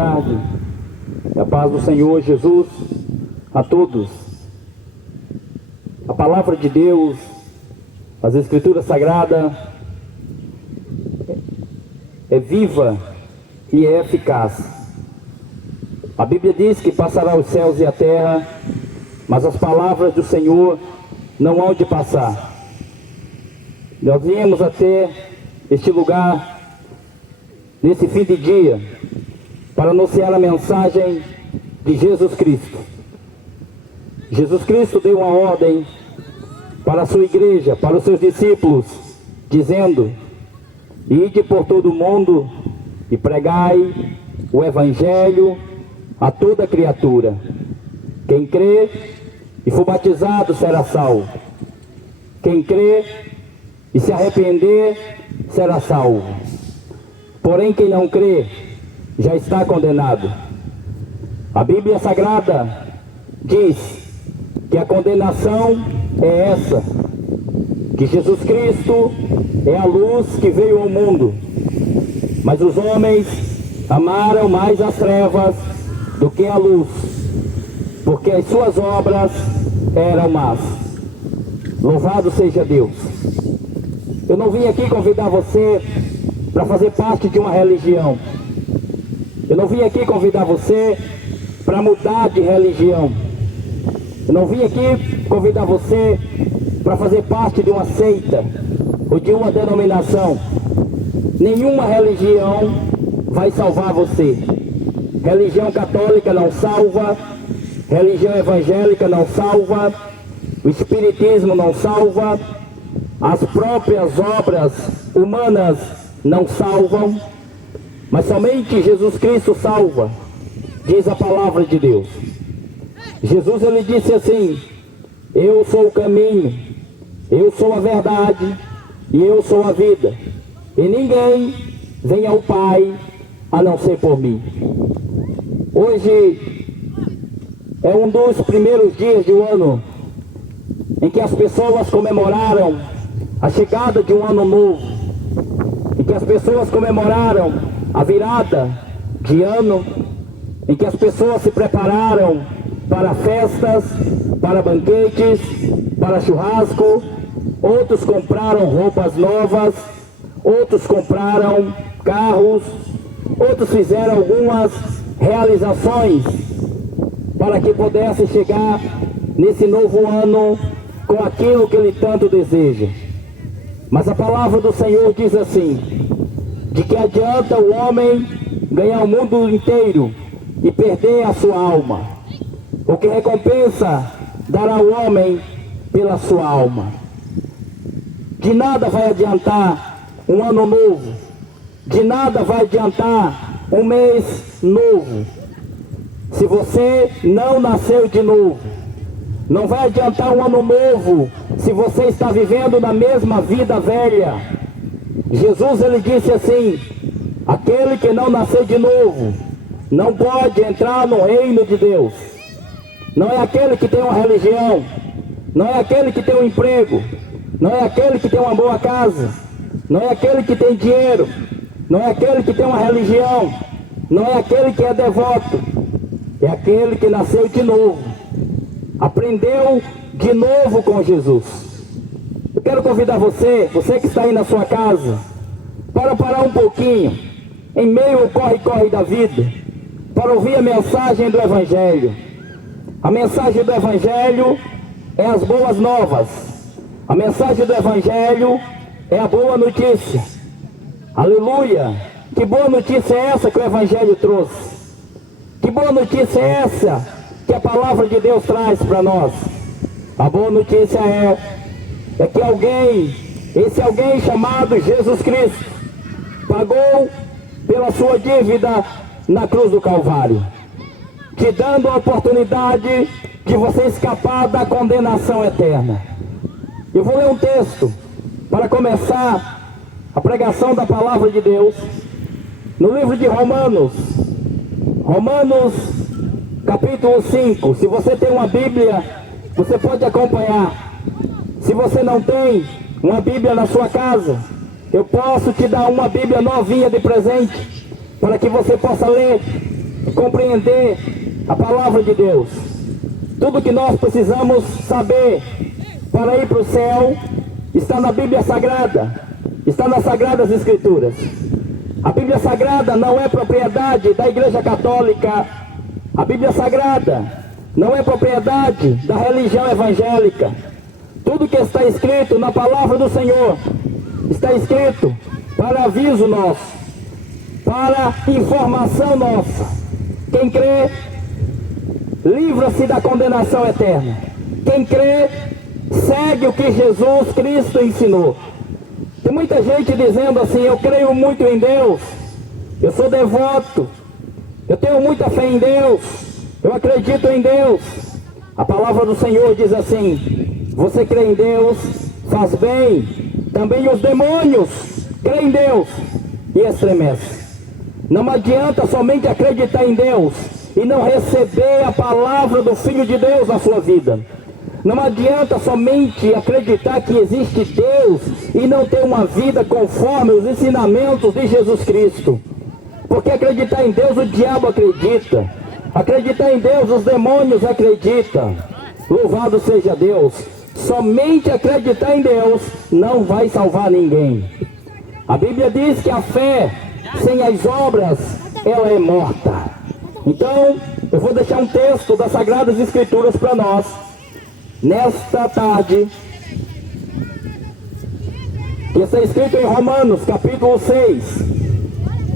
tarde. A paz do Senhor Jesus a todos. A palavra de Deus, as Escrituras Sagradas, é viva e é eficaz. A Bíblia diz que passará os céus e a terra, mas as palavras do Senhor não hão de passar. Nós viemos até este lugar, nesse fim de dia, para anunciar a mensagem de Jesus Cristo. Jesus Cristo deu uma ordem para a sua igreja, para os seus discípulos, dizendo: ide por todo o mundo e pregai o Evangelho a toda criatura. Quem crê e for batizado será salvo. Quem crê e se arrepender será salvo. Porém, quem não crê já está condenado. A Bíblia Sagrada diz que a condenação é essa: que Jesus Cristo é a luz que veio ao mundo, mas os homens amaram mais as trevas do que a luz, porque as suas obras eram más. Louvado seja Deus. Eu não vim aqui convidar você para fazer parte de uma religião. Eu não vim aqui convidar você para mudar de religião. Eu não vim aqui convidar você para fazer parte de uma seita ou de uma denominação. Nenhuma religião vai salvar você. Religião católica não salva, religião evangélica não salva, o espiritismo não salva, as próprias obras humanas não salvam, mas somente Jesus Cristo salva, diz a palavra de Deus. Jesus, ele disse assim: eu sou o caminho, eu sou a verdade e eu sou a vida, e ninguém vem ao Pai a não ser por mim. Hoje é um dos primeiros dias do ano em que as pessoas comemoraram a chegada de um ano novo, em que as pessoas comemoraram a virada de ano, em que as pessoas se prepararam para festas, para banquetes, para churrasco. Outros compraram roupas novas, outros compraram carros, outros fizeram algumas realizações para que pudesse chegar nesse novo ano com aquilo que ele tanto deseja. Mas a palavra do Senhor diz assim: de que adianta o homem ganhar o mundo inteiro e perder a sua alma? O que recompensa dará o homem pela sua alma? De nada vai adiantar um ano novo, de nada vai adiantar um mês novo, se você não nasceu de novo. Não vai adiantar um ano novo se você está vivendo na mesma vida velha. Jesus, ele disse assim: aquele que não nasceu de novo não pode entrar no reino de Deus. Não é aquele que tem uma religião, não é aquele que tem um emprego, não é aquele que tem uma boa casa, não é aquele que tem dinheiro, não é aquele que tem uma religião, não é aquele que é devoto, é aquele que nasceu de novo, aprendeu de novo com Jesus. Eu quero convidar você que está aí na sua casa, para parar um pouquinho, em meio ao corre-corre da vida, para ouvir a mensagem do Evangelho. A mensagem do Evangelho é as boas novas. A mensagem do Evangelho é a boa notícia. Aleluia! Que boa notícia é essa que o Evangelho trouxe? Que boa notícia é essa que a palavra de Deus traz para nós? A boa notícia é que alguém, esse alguém chamado Jesus Cristo, pagou pela sua dívida na cruz do Calvário, te dando a oportunidade de você escapar da condenação eterna. Eu vou ler um texto para começar a pregação da palavra de Deus, no livro de Romanos, capítulo 5. Se você tem uma Bíblia, você pode acompanhar. Se você não tem uma Bíblia na sua casa, eu posso te dar uma Bíblia novinha de presente, para que você possa ler compreender a palavra de Deus. Tudo que nós precisamos saber para ir para o céu está na Bíblia Sagrada, está nas Sagradas Escrituras. A Bíblia Sagrada não é propriedade da Igreja Católica. A Bíblia Sagrada não é propriedade da religião evangélica. Tudo que está escrito na palavra do Senhor está escrito para aviso nosso, para informação nossa. Quem crê, livra-se da condenação eterna. Quem crê, segue o que Jesus Cristo ensinou. Tem muita gente dizendo assim: eu creio muito em Deus, eu sou devoto, eu tenho muita fé em Deus, eu acredito em Deus. A palavra do Senhor diz assim: você crê em Deus, faz bem. Também os demônios creem em Deus e estremecem. Não adianta somente acreditar em Deus e não receber a palavra do Filho de Deus na sua vida. Não adianta somente acreditar que existe Deus e não ter uma vida conforme os ensinamentos de Jesus Cristo. Porque acreditar em Deus o diabo acredita. Acreditar em Deus os demônios acreditam. Louvado seja Deus. Somente acreditar em Deus não vai salvar ninguém. A Bíblia diz que a fé sem as obras, ela é morta. Então, eu vou deixar um texto das Sagradas Escrituras para nós nesta tarde, que está escrito em Romanos capítulo 6,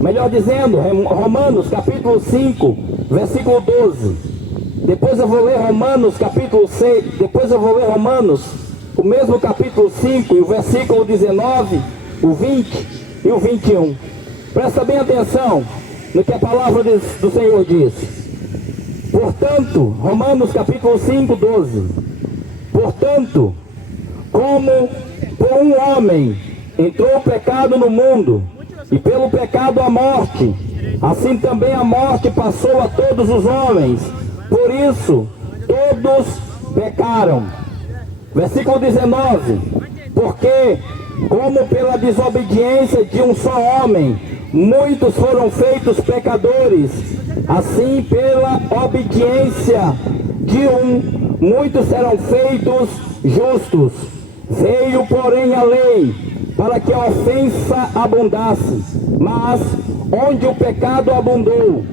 melhor dizendo, Romanos capítulo 5, versículo 12. Depois eu vou ler Romanos capítulo 6, depois eu vou ler Romanos, o mesmo capítulo 5, e o versículo 19, o 20 e o 21. Presta bem atenção no que a palavra do Senhor diz. Portanto, Romanos capítulo 5, 12. Portanto, como por um homem entrou o pecado no mundo, e pelo pecado a morte, assim também a morte passou a todos os homens. Por isso, todos pecaram. Versículo 19. Porque, como pela desobediência de um só homem, muitos foram feitos pecadores, assim pela obediência de um, muitos serão feitos justos. Veio, porém, a lei, para que a ofensa abundasse. Mas, onde o pecado abundou,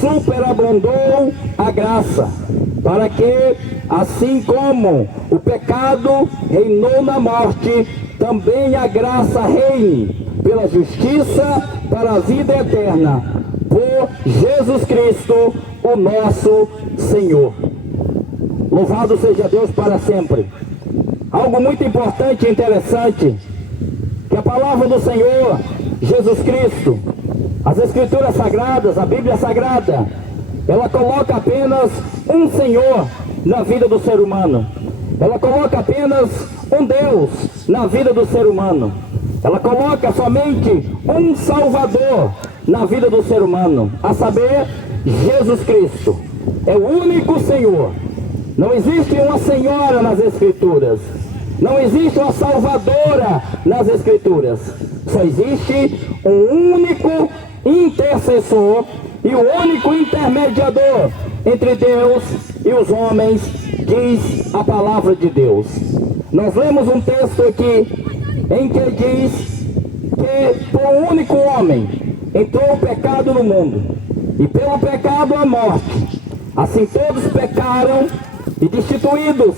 superabundou a graça, para que, assim como o pecado reinou na morte, também a graça reine pela justiça para a vida eterna, por Jesus Cristo, o nosso Senhor. Louvado seja Deus para sempre. Algo muito importante e interessante, que a palavra do Senhor, Jesus Cristo, as Escrituras Sagradas, a Bíblia Sagrada, ela coloca apenas um Senhor na vida do ser humano. Ela coloca apenas um Deus na vida do ser humano. Ela coloca somente um Salvador na vida do ser humano, a saber, Jesus Cristo. É o único Senhor. Não existe uma senhora nas Escrituras. Não existe uma salvadora nas Escrituras. Só existe um único intercessor e o único intermediador entre Deus e os homens, diz a palavra de Deus. Nós lemos um texto aqui em que diz que por um único homem entrou o pecado no mundo, e pelo pecado a morte. Assim todos pecaram e destituídos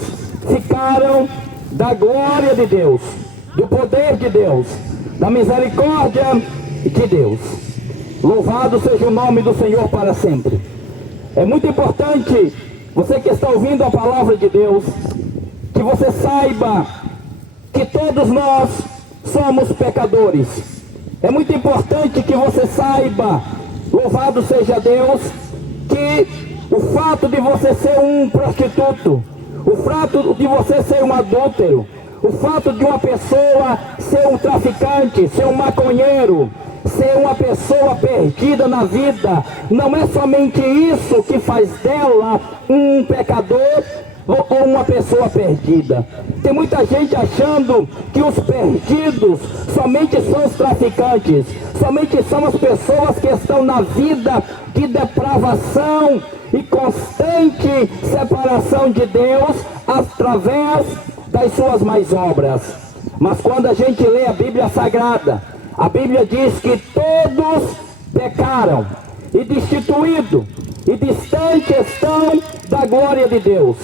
ficaram da glória de Deus, do poder de Deus, da misericórdia de Deus. Louvado seja o nome do Senhor para sempre. É muito importante, você que está ouvindo a palavra de Deus, que você saiba que todos nós somos pecadores. É muito importante que você saiba, louvado seja Deus, que o fato de você ser um prostituto, o fato de você ser um adúltero, o fato de uma pessoa ser um traficante, ser um maconheiro, ser uma pessoa perdida na vida, não é somente isso que faz dela um pecador, ou uma pessoa perdida. Tem muita gente achando que os perdidos somente são os traficantes, somente são as pessoas que estão na vida de depravação e constante separação de Deus através das suas más obras. Mas quando a gente lê a Bíblia Sagrada, a Bíblia diz que todos pecaram e destituídos e distante estão da glória de Deus.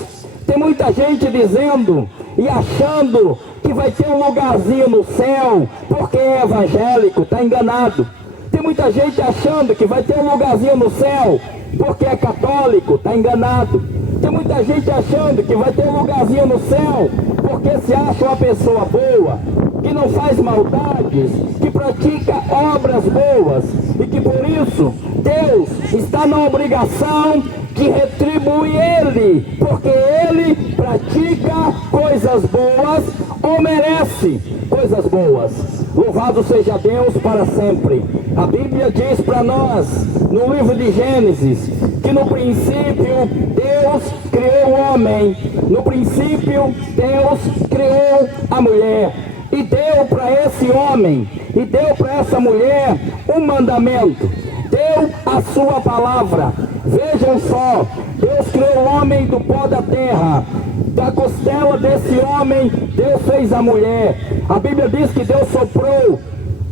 Tem muita gente dizendo e achando que vai ter um lugarzinho no céu porque é evangélico, está enganado. Tem muita gente achando que vai ter um lugarzinho no céu porque é católico, está enganado. Tem muita gente achando que vai ter um lugarzinho no céu porque se acha uma pessoa boa, que não faz maldades, que pratica obras boas, e que por isso Deus está na obrigação de retribuir ele, porque ele pratica coisas boas ou merece coisas boas. Louvado seja Deus para sempre. A Bíblia diz para nós, no livro de Gênesis, que no princípio Deus criou o homem, no princípio Deus criou a mulher, e deu para esse homem, e deu para essa mulher um mandamento, deu a sua palavra. Vejam só, Deus criou o homem do pó da terra, da costela desse homem Deus fez a mulher. A Bíblia diz que Deus soprou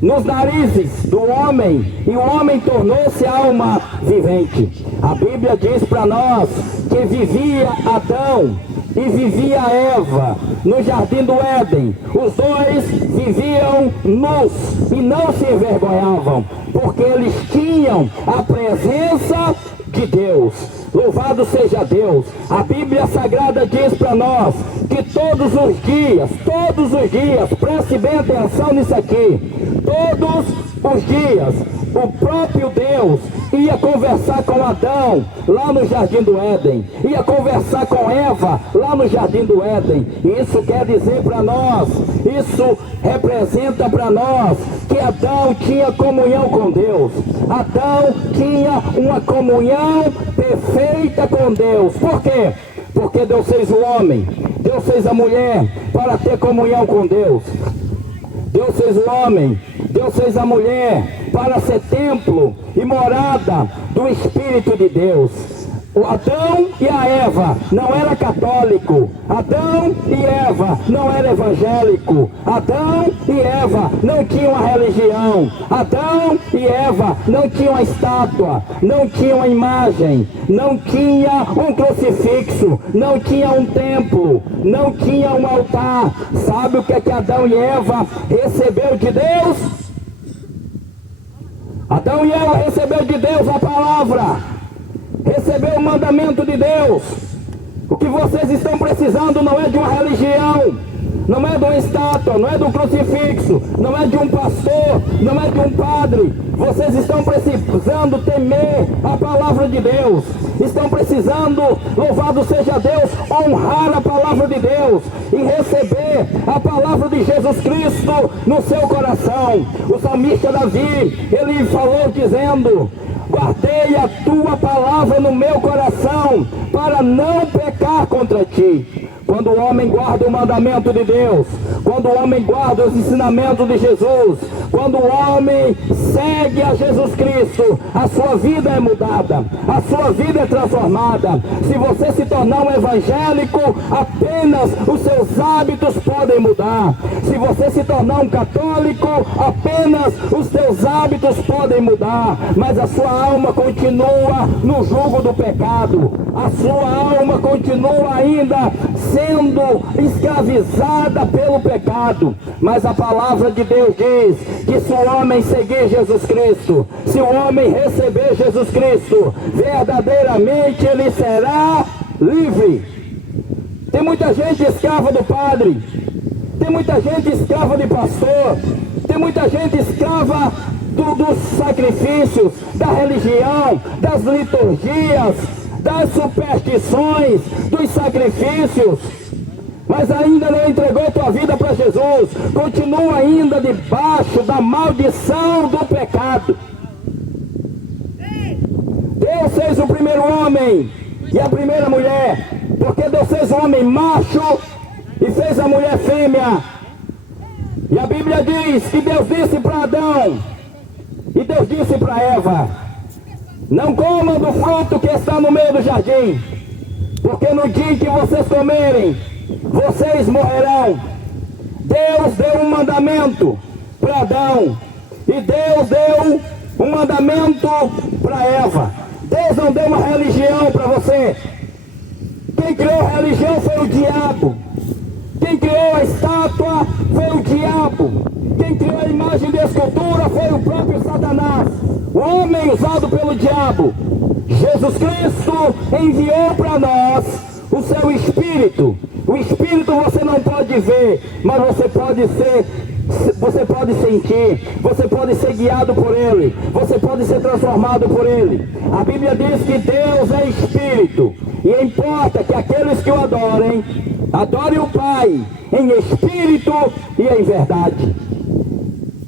nos narizes do homem, e o homem tornou-se alma vivente. A Bíblia diz para nós que vivia Adão e vivia Eva no jardim do Éden. Os dois viviam nus e não se envergonhavam, porque eles tinham a presença de Deus. Louvado seja Deus. A Bíblia Sagrada diz para nós que todos os dias, preste bem atenção nisso aqui, todos os dias, o próprio Deus ia conversar com Adão lá no jardim do Éden, ia conversar com Eva lá no jardim do Éden. E isso quer dizer para nós, isso representa para nós que Adão tinha comunhão com Deus. Adão tinha uma comunhão perfeita com Deus. Por quê? Porque Deus fez o homem, Deus fez a mulher para ter comunhão com Deus. Deus fez o homem, Deus fez a mulher para ser templo e morada do Espírito de Deus. O Adão e a Eva não era católico, Adão e Eva não era evangélico, Adão e Eva não tinham a religião, Adão e Eva não tinham a estátua, não tinham a imagem, não tinha um crucifixo, não tinha um templo, não tinha um altar. Sabe o que é que Adão e Eva recebeu de Deus? Adão e Eva recebeu de Deus a palavra, recebeu o mandamento de Deus. O que vocês estão precisando não é de uma religião, não é de uma estátua, não é de um crucifixo, não é de um pastor, não é de um padre. Vocês estão precisando temer a palavra de Deus, estão precisando, louvado seja Deus, honrar a palavra de Deus e receber a palavra de Jesus Cristo no seu coração. O salmista Davi, ele falou dizendo: guardei a tua palavra no meu coração para não pecar contra ti. Quando o homem guarda o mandamento de Deus, quando o homem guarda os ensinamentos de Jesus, quando o homem segue a Jesus Cristo, a sua vida é mudada, a sua vida é transformada. Se você se tornar um evangélico, apenas os seus hábitos podem mudar. Se você se tornar um católico, apenas os seus hábitos podem mudar, mas a sua alma continua no jugo do pecado, a sua alma continua ainda sendo escravizada pelo pecado. Mas a palavra de Deus diz que se o homem seguir Jesus Cristo, se o homem receber Jesus Cristo, verdadeiramente ele será livre. Tem muita gente escrava do padre, tem muita gente escrava de pastor, tem muita gente escrava dos sacrifícios, da religião, das liturgias, das superstições, dos sacrifícios, mas ainda não entregou tua vida para Jesus, continua ainda debaixo da maldição do pecado. Deus fez o primeiro homem e a primeira mulher, porque Deus fez o o homem macho e fez a mulher fêmea. E a Bíblia diz que Deus disse para Adão, e Deus disse para Eva: não comam do fruto que está no meio do jardim, porque no dia em que vocês comerem, vocês morrerão. Deus deu um mandamento para Adão, e Deus deu um mandamento para Eva. Deus não deu uma religião para você. Quem criou a religião foi o diabo. Quem criou a estátua foi o diabo. Quem criou a imagem de escultura foi o próprio Satanás, o homem usado pelo diabo. Jesus Cristo enviou para nós o seu Espírito. O Espírito você não pode ver, mas você pode sentir, você pode ser guiado por Ele, você pode ser transformado por Ele. A Bíblia diz que Deus é Espírito, e importa que aqueles que o adorem o Pai em Espírito e em verdade.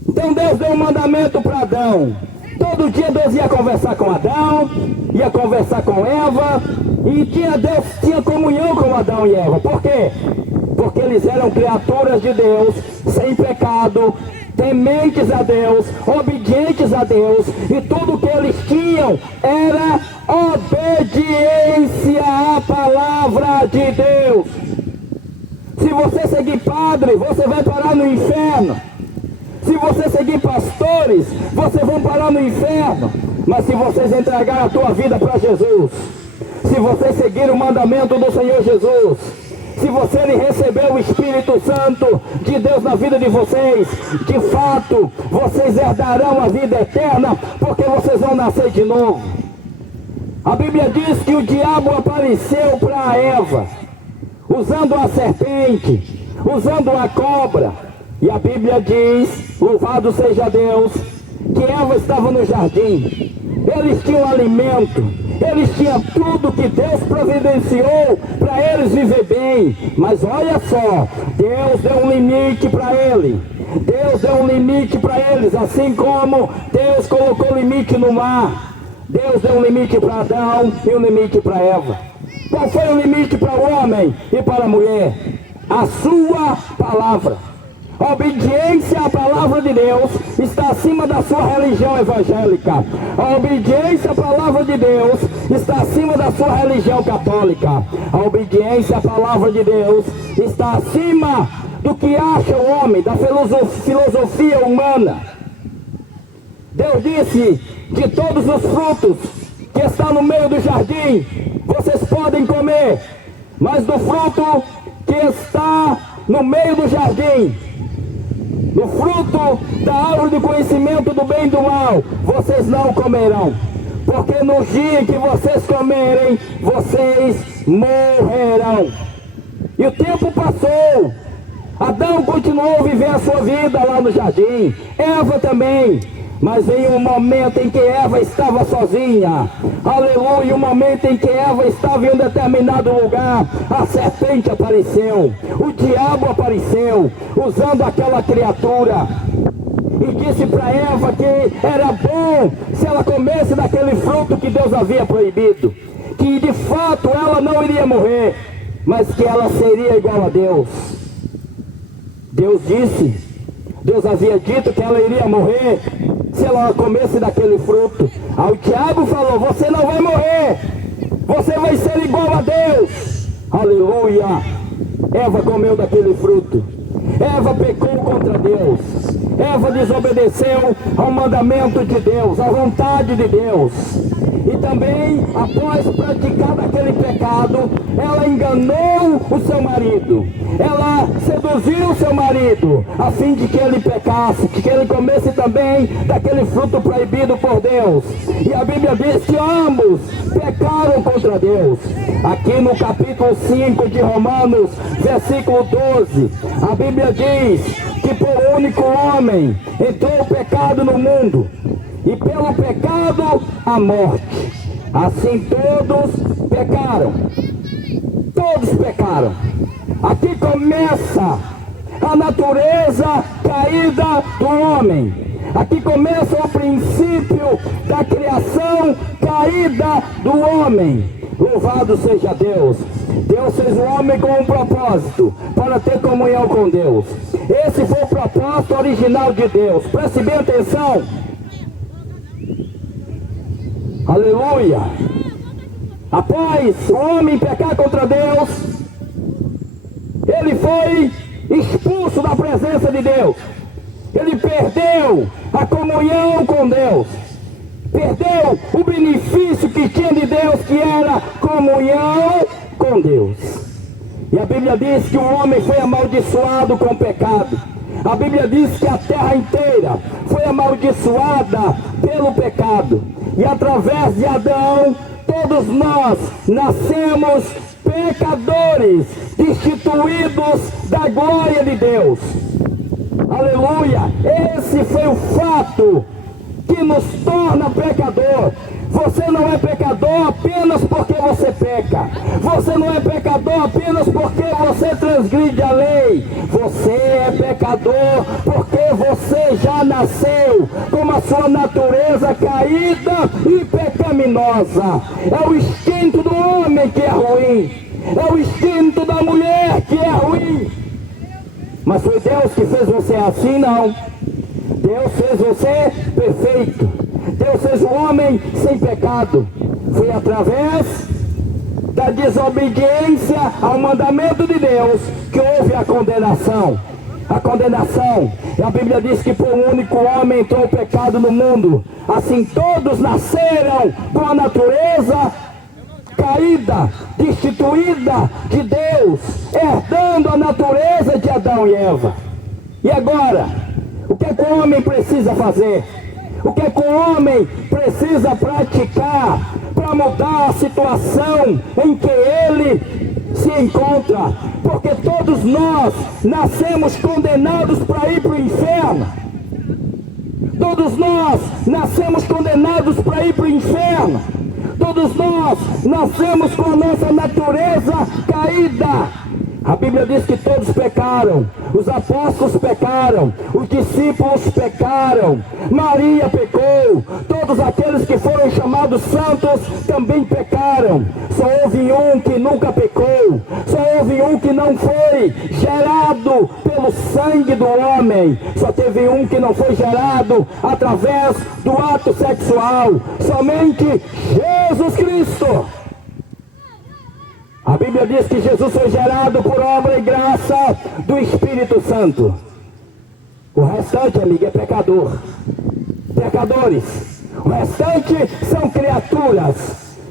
Então Deus deu um mandamento para Adão. Todo dia Deus ia conversar com Adão, ia conversar com Eva, e Deus tinha comunhão com Adão e Eva. Por quê? Porque eles eram criaturas de Deus, sem pecado, tementes a Deus, obedientes a Deus, e tudo que eles tinham era obediência à palavra de Deus. Se você seguir padre, você vai parar no inferno. Se você seguir pastores, vocês vão parar no inferno. Mas se vocês entregar a tua vida para Jesus, se você seguir o mandamento do Senhor Jesus, se você receber o Espírito Santo de Deus na vida de vocês, de fato, vocês herdarão a vida eterna, porque vocês vão nascer de novo. A Bíblia diz que o diabo apareceu para Eva, usando a serpente, usando a cobra. E a Bíblia diz, louvado seja Deus, que Eva estava no jardim. Eles tinham alimento, eles tinham tudo que Deus providenciou para eles viver bem. Mas olha só, Deus deu um limite para ele. Deus deu um limite para eles, assim como Deus colocou limite no mar. Deus deu um limite para Adão e um limite para Eva. Qual foi o limite para o homem e para a mulher? A sua palavra. A obediência à palavra de Deus está acima da sua religião evangélica. A obediência à palavra de Deus está acima da sua religião católica. A obediência à palavra de Deus está acima do que acha o homem, da filosofia humana. Deus disse: de todos os frutos que estão no meio do jardim, vocês podem comer, mas do fruto que está no meio do jardim, no fruto da árvore do conhecimento do bem e do mal, vocês não comerão, porque no dia que vocês comerem, vocês morrerão. E o tempo passou, Adão continuou a viver a sua vida lá no jardim, Eva também. Mas em um momento em que Eva estava sozinha, aleluia, um momento em que Eva estava em um determinado lugar, a serpente apareceu, o diabo apareceu, usando aquela criatura, e disse para Eva que era bom se ela comesse daquele fruto que Deus havia proibido, que de fato ela não iria morrer, mas que ela seria igual a Deus. Deus havia dito que ela iria morrer se ela comesse daquele fruto. Aí o diabo falou: você não vai morrer, você vai ser igual a Deus. Aleluia. Eva comeu daquele fruto, Eva pecou contra Deus, Eva desobedeceu ao mandamento de Deus, à vontade de Deus. E também, após praticar aquele pecado, ela enganou o seu marido, ela seduziu o seu marido, a fim de que ele pecasse, de que ele comesse também daquele fruto proibido por Deus. E a Bíblia diz que ambos pecaram contra Deus. Aqui no capítulo 5 de Romanos, versículo 12, a Bíblia diz que por um único homem entrou o pecado no mundo, e pelo pecado a morte. Assim todos pecaram. Todos pecaram. Aqui começa a natureza caída do homem. Aqui começa o princípio da criação caída do homem. Louvado seja Deus. Deus fez o homem com um propósito, para ter comunhão com Deus. Esse foi o propósito original de Deus. Preste bem atenção. Aleluia. Após o homem pecar contra Deus, ele foi expulso da presença de Deus. Ele perdeu a comunhão com Deus. Perdeu o benefício que tinha de Deus, que era comunhão com Deus. E a Bíblia diz que o homem foi amaldiçoado com o pecado. A Bíblia diz que a terra inteira foi amaldiçoada pelo pecado. E através de Adão, todos nós nascemos pecadores, destituídos da glória de Deus. Aleluia! Esse foi o fato que nos torna pecador. Você não é pecador apenas porque você peca. Você não é pecador apenas porque você transgride a lei. Você é pecador porque você já nasceu com a sua natureza caída e pecaminosa. É o instinto do homem que é ruim. É o instinto da mulher que é ruim. Mas foi Deus que fez você assim? Não. Deus fez você perfeito. Deus fez o homem sem pecado. Foi através da desobediência ao mandamento de Deus que houve a condenação. A condenação. E a Bíblia diz que por um único homem entrou o pecado no mundo. Assim todos nasceram com a natureza caída, destituída de Deus, herdando a natureza de Adão e Eva. E agora, o que é que o homem precisa fazer? O que é que o homem precisa praticar para mudar a situação em que ele se encontra? Porque todos nós nascemos condenados para ir para o inferno. Todos nós nascemos condenados para ir para o inferno. Todos nós nascemos com a nossa natureza caída. A Bíblia diz que todos pecaram. Os apóstolos pecaram, os discípulos pecaram, Maria pecou, todos aqueles que foram chamados santos também pecaram. Só houve um que nunca pecou, só houve um que não foi gerado pelo sangue do homem, só teve um que não foi gerado através do ato sexual, somente Jesus Cristo. A Bíblia diz que Jesus foi gerado por obra e graça do Espírito Santo. O restante, amigo, é pecador. Pecadores. O restante são criaturas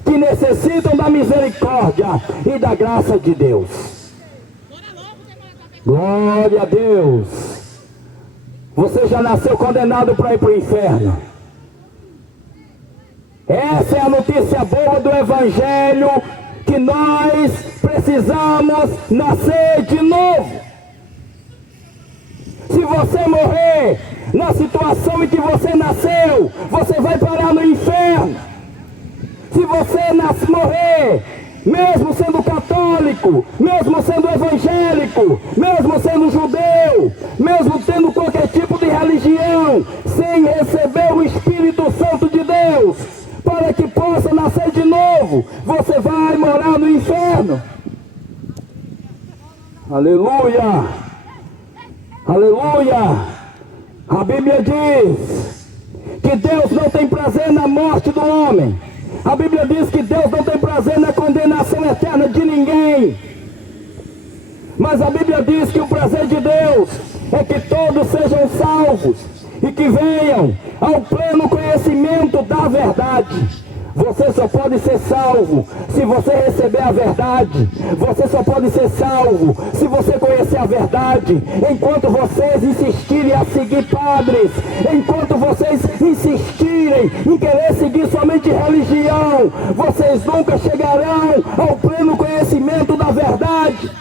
que necessitam da misericórdia e da graça de Deus. Glória a Deus. Você já nasceu condenado para ir para o inferno. Essa é a notícia boa do Evangelho, que nós precisamos nascer de novo. Se você morrer na situação em que você nasceu, você vai parar no inferno. Se você morrer, mesmo sendo católico, mesmo sendo evangélico, mesmo sendo judeu, mesmo tendo qualquer tipo de religião, sem receber o Espírito Santo de Deus, para que possa nascer de novo, você vai morar no inferno. Aleluia! Aleluia! A Bíblia diz que Deus não tem prazer na morte do homem. A Bíblia diz que Deus não tem prazer na condenação eterna de ninguém. Mas a Bíblia diz que o prazer de Deus é que todos sejam salvos e que venham ao pleno conhecimento da verdade. Você só pode ser salvo se você receber a verdade. Você só pode ser salvo se você conhecer a verdade. Enquanto vocês insistirem a seguir padres, enquanto vocês insistirem em querer seguir somente religião, vocês nunca chegarão ao pleno conhecimento da verdade.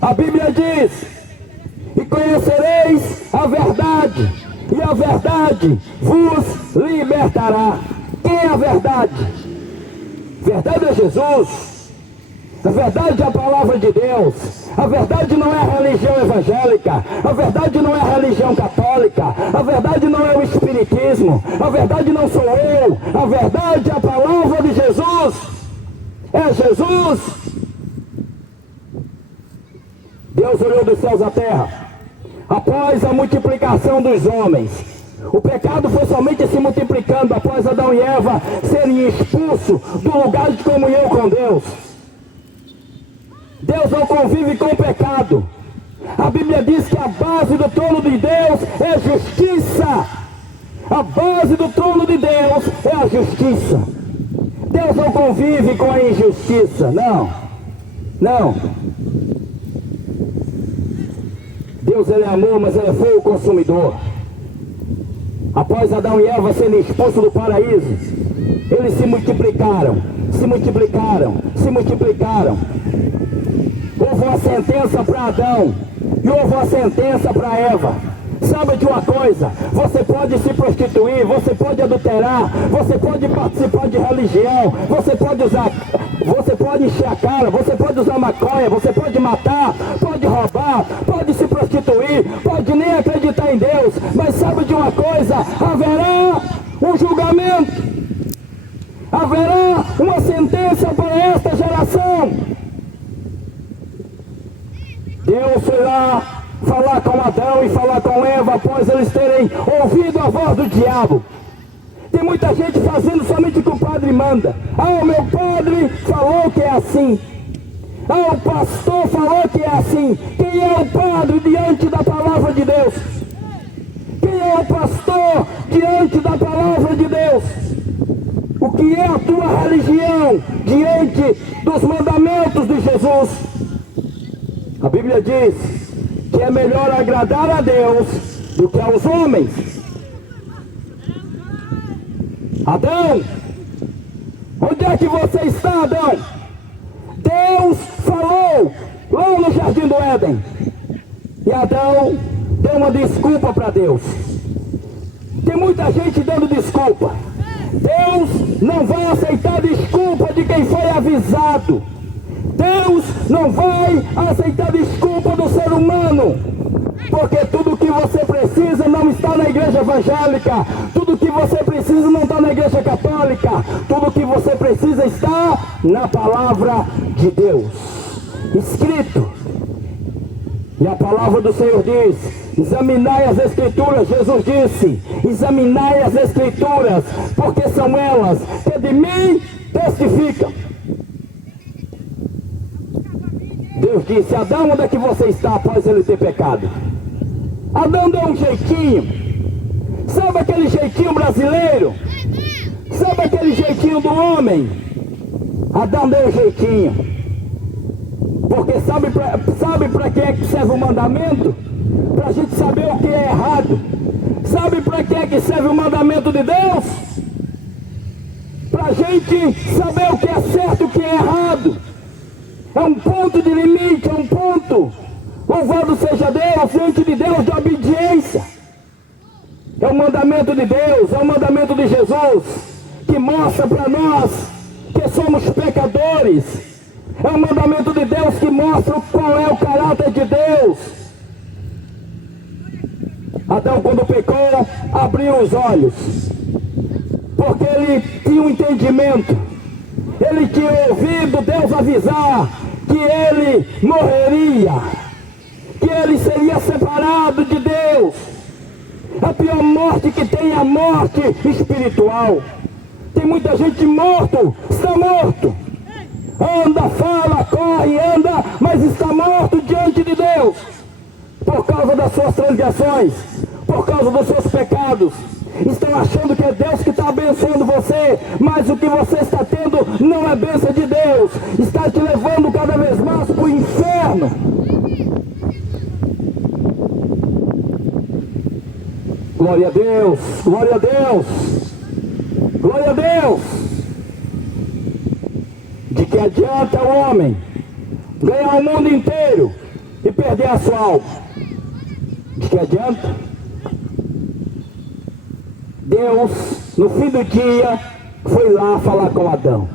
A Bíblia diz: e conhecereis a verdade, e a verdade vos libertará. Quem é a verdade? Verdade é Jesus. A verdade é a palavra de Deus. A verdade não é a religião evangélica. A verdade não é a religião católica. A verdade não é o espiritismo. A verdade não sou eu. A verdade é a palavra de Jesus. É Jesus. Deus olhou dos céus à terra. Após a multiplicação dos homens, o pecado foi somente se multiplicando após Adão e Eva serem expulsos do lugar de comunhão com Deus. Deus não convive com o pecado. A Bíblia diz que a base do trono de Deus é justiça. A base do trono de Deus é a justiça. Deus não convive com a injustiça, não. Não. Deus, ele é amor, mas ele é fogo consumidor. Após Adão e Eva serem expulsos do paraíso, eles se multiplicaram, se multiplicaram, se multiplicaram. Houve uma sentença para Adão e houve uma sentença para Eva. Sabe de uma coisa? Você pode se prostituir, você pode adulterar, você pode participar de religião, você pode encher a cara, você pode usar maconha, você pode matar, pode roubar, pode se prostituir, pode nem acreditar em Deus, mas sabe de uma coisa? Haverá um julgamento, haverá uma sentença para esta geração. Deus foi lá falar com Adão e falar com Eva após eles terem ouvido a voz do diabo. Tem muita gente fazendo somente o que o padre manda. Ah, o meu padre falou que é assim. Ah, o pastor falou que é assim. Quem é o padre diante da palavra de Deus? Quem é o pastor diante da palavra de Deus? O que é a tua religião diante dos mandamentos de Jesus? A Bíblia diz que é melhor agradar a Deus do que aos homens. Adão, onde é que você está, Adão? Deus falou lá no Jardim do Éden. E Adão deu uma desculpa para Deus. Tem muita gente dando desculpa. Deus não vai aceitar desculpa de quem foi avisado. Deus não vai aceitar desculpa do ser humano, porque tudo que você precisa não está na igreja evangélica, tudo que você precisa não está na igreja católica, tudo que você precisa está na palavra de Deus, escrito. E a palavra do Senhor diz: examinai as Escrituras. Jesus disse: examinai as Escrituras, porque são elas que de mim testificam. Deus disse: Adão, onde é que você está após ele ter pecado? Adão deu um jeitinho. Sabe aquele jeitinho brasileiro? Sabe aquele jeitinho do homem? Adão deu um jeitinho. Porque sabe para que é que serve o mandamento? Para a gente saber o que é errado. Sabe para que é que serve o mandamento de Deus? Para a gente saber o que é certo e o que é errado. É um ponto de limite, é um ponto, louvado seja Deus, diante de Deus, de obediência. É o mandamento de Deus, é o mandamento de Jesus, que mostra para nós que somos pecadores. É o mandamento de Deus que mostra qual é o caráter de Deus. Adão, quando pecou, abriu os olhos, porque ele tinha um entendimento. Ele tinha ouvido Deus avisar que ele morreria, que ele seria separado de Deus. A pior morte que tem é a morte espiritual. Tem muita gente morto, está morto. Anda, fala, corre, anda, mas está morto diante de Deus. Por causa das suas transgressões, por causa dos seus pecados. Estão achando que é Deus que está abençoando você, mas o que você está tendo não é bênção de Deus. Está te levando cada vez mais para o inferno. Glória a Deus, glória a Deus, glória a Deus. De que adianta o homem ganhar o mundo inteiro e perder a sua alma? De que adianta? Deus, no fim do dia, foi lá falar com Adão.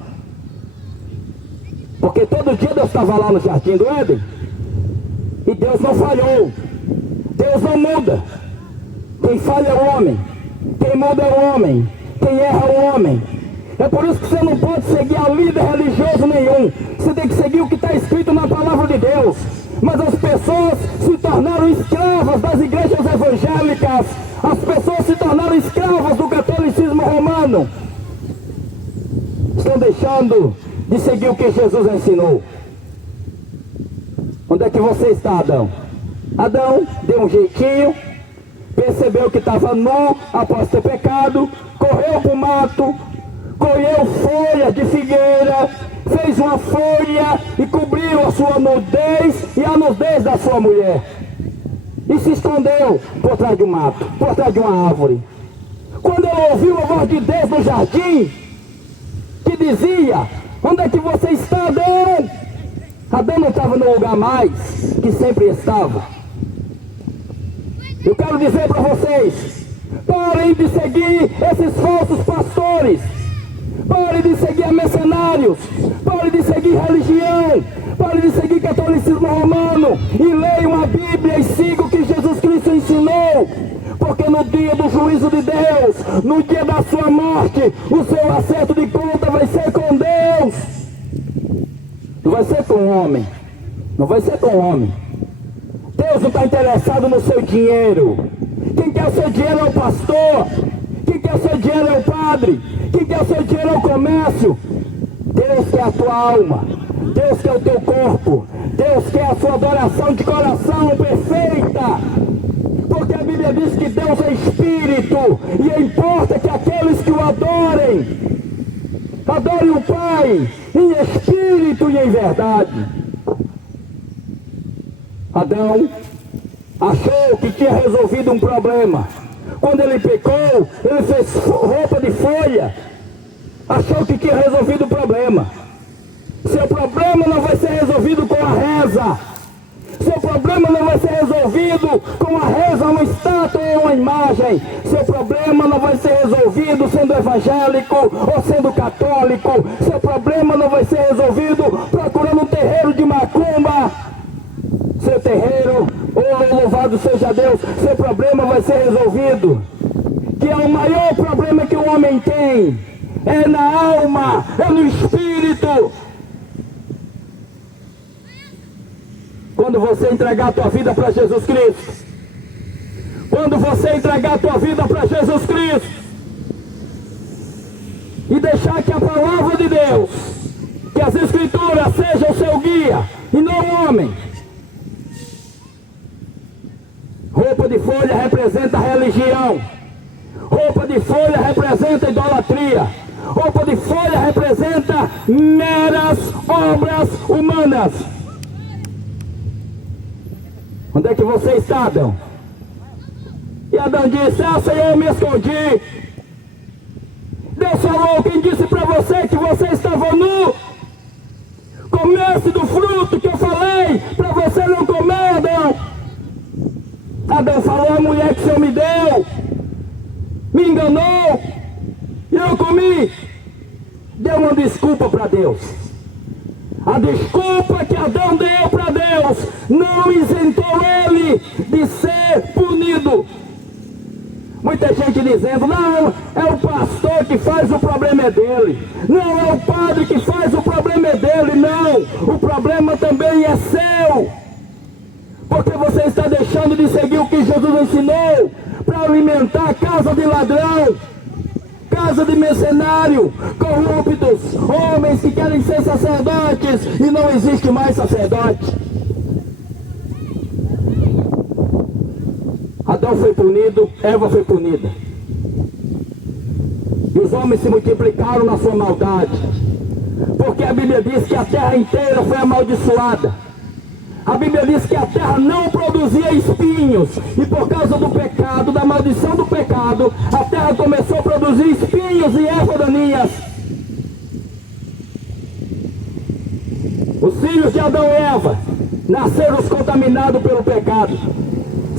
Porque todo dia Deus estava lá no jardim do Éden. E Deus não falhou. Deus não muda. Quem falha é o homem. Quem muda é o homem. Quem erra é o homem. É por isso que você não pode seguir a líder religioso nenhum. Você tem que seguir o que está escrito na palavra de Deus. Mas as pessoas se tornaram escravas das igrejas evangélicas. As pessoas se tornaram escravas do catolicismo romano. Estão deixando de seguir o que Jesus ensinou. Onde é que você está, Adão? Adão deu um jeitinho, percebeu que estava nu após ter pecado, correu para o mato, colheu folhas de figueira, fez uma folha e cobriu a sua nudez e a nudez da sua mulher. E se escondeu por trás de um mato, por trás de uma árvore. Quando ele ouviu a voz de Deus no jardim, que dizia: onde é que você está, Adão? Adão não estava no lugar mais que sempre estava. Eu quero dizer para vocês: parem de seguir esses falsos pastores, parem de seguir mercenários, parem de seguir religião, parem de seguir catolicismo romano e leiam a Bíblia e sigam o que Jesus Cristo ensinou. Porque no dia do juízo de Deus, no dia da sua morte, o seu acerto de conta vai ser com Deus. Não vai ser com o homem. Não vai ser com o homem. Deus não está interessado no seu dinheiro. Quem quer o seu dinheiro é o pastor. Quem quer o seu dinheiro é o padre. Quem quer o seu dinheiro é o comércio. Deus quer a tua alma. Deus quer o teu corpo. Deus quer a sua adoração de coração perfeita. Porque a Bíblia diz que Deus é Espírito, e importa que aqueles que o adorem, adorem o Pai em Espírito e em verdade. Adão achou que tinha resolvido um problema. Quando ele pecou, ele fez roupa de folha. Achou que tinha resolvido o problema. Seu problema não vai ser resolvido com a reza. Seu problema não vai ser resolvido com a reza, uma estátua ou uma imagem. Seu problema não vai ser resolvido sendo evangélico ou sendo católico. Seu problema não vai ser resolvido procurando um terreiro de macumba. Seu terreiro, oh, louvado seja Deus, seu problema vai ser resolvido. Que é o maior problema que o homem tem. É na alma, é no espírito. Quando você entregar a tua vida para Jesus Cristo, quando você entregar a tua vida para Jesus Cristo e deixar que a palavra de Deus, que as Escrituras sejam o seu guia e não o homem. Roupa de folha representa religião. Roupa de folha representa idolatria. Roupa de folha representa meras obras humanas. Onde é que você está, Adão? E Adão disse: ah, Senhor, eu me escondi. Deus falou: quem disse para você que você estava nu? Comece do fruto que eu falei para você não comer, Adão. Adão falou: a mulher que o Senhor me deu me enganou e eu comi. Deu uma desculpa para Deus. A desculpa que Adão deu para Deus não isentou ele de ser punido. Muita gente dizendo: não, é o pastor que faz, o problema é dele. Não, é o padre que faz, o problema é dele. Não, o problema também é seu. Porque você está deixando de seguir o que Jesus ensinou para alimentar a casa de ladrão, casa de mercenário, corruptos, homens que querem ser sacerdotes e não existe mais sacerdote. Adão foi punido, Eva foi punida. E os homens se multiplicaram na sua maldade. Porque a Bíblia diz que a terra inteira foi amaldiçoada. A Bíblia diz que a terra não produzia espinhos. E por causa do pecado, da maldição do pecado, a terra começou a produzir espinhos e ervas daninhas. Os filhos de Adão e Eva nasceram contaminados pelo pecado.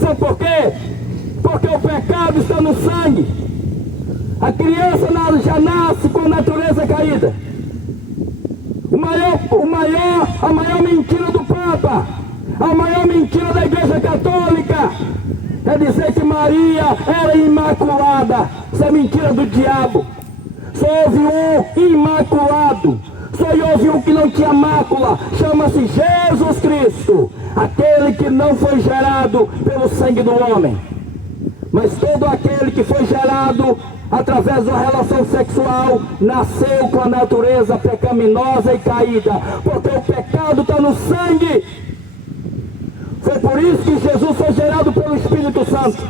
Sabe por quê? Porque o pecado está no sangue. A criança já nasce com a natureza caída. A maior mentira do Papa, a maior mentira da Igreja Católica é dizer que Maria era imaculada. Isso é mentira do diabo. Só houve um imaculado, só houve um que não tinha mácula, chama-se Jesus Cristo, aquele que não foi gerado pelo sangue do homem, mas todo aquele que foi gerado através de uma relação sexual, nasceu com a natureza pecaminosa e caída, porque o pecado está no sangue. Foi por isso que Jesus foi gerado pelo Espírito Santo.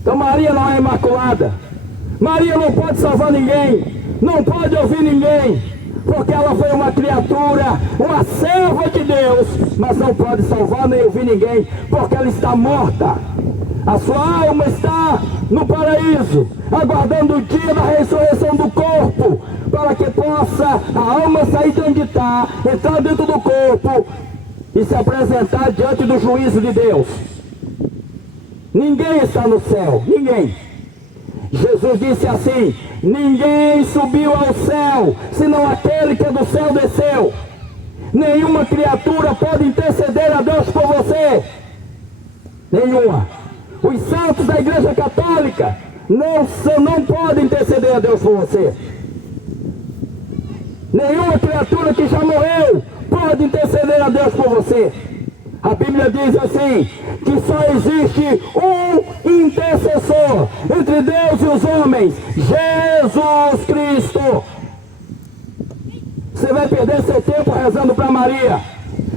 Então Maria não é imaculada. Maria não pode salvar ninguém, não pode ouvir ninguém, porque ela foi uma criatura, uma serva de Deus, mas não pode salvar nem ouvir ninguém, porque ela está morta. A sua alma está no paraíso, aguardando o dia da ressurreição do corpo, para que possa a alma sair de onde está, entrar dentro do corpo e se apresentar diante do juízo de Deus. Ninguém está no céu, ninguém. Jesus disse assim: ninguém subiu ao céu, senão aquele que é do céu desceu. Nenhuma criatura pode interceder a Deus por você. Nenhuma. Os santos da Igreja Católica não podem interceder a Deus por você. Nenhuma criatura que já morreu pode interceder a Deus por você. A Bíblia diz assim, que só existe um intercessor entre Deus e os homens, Jesus Cristo. Você vai perder seu tempo rezando para Maria.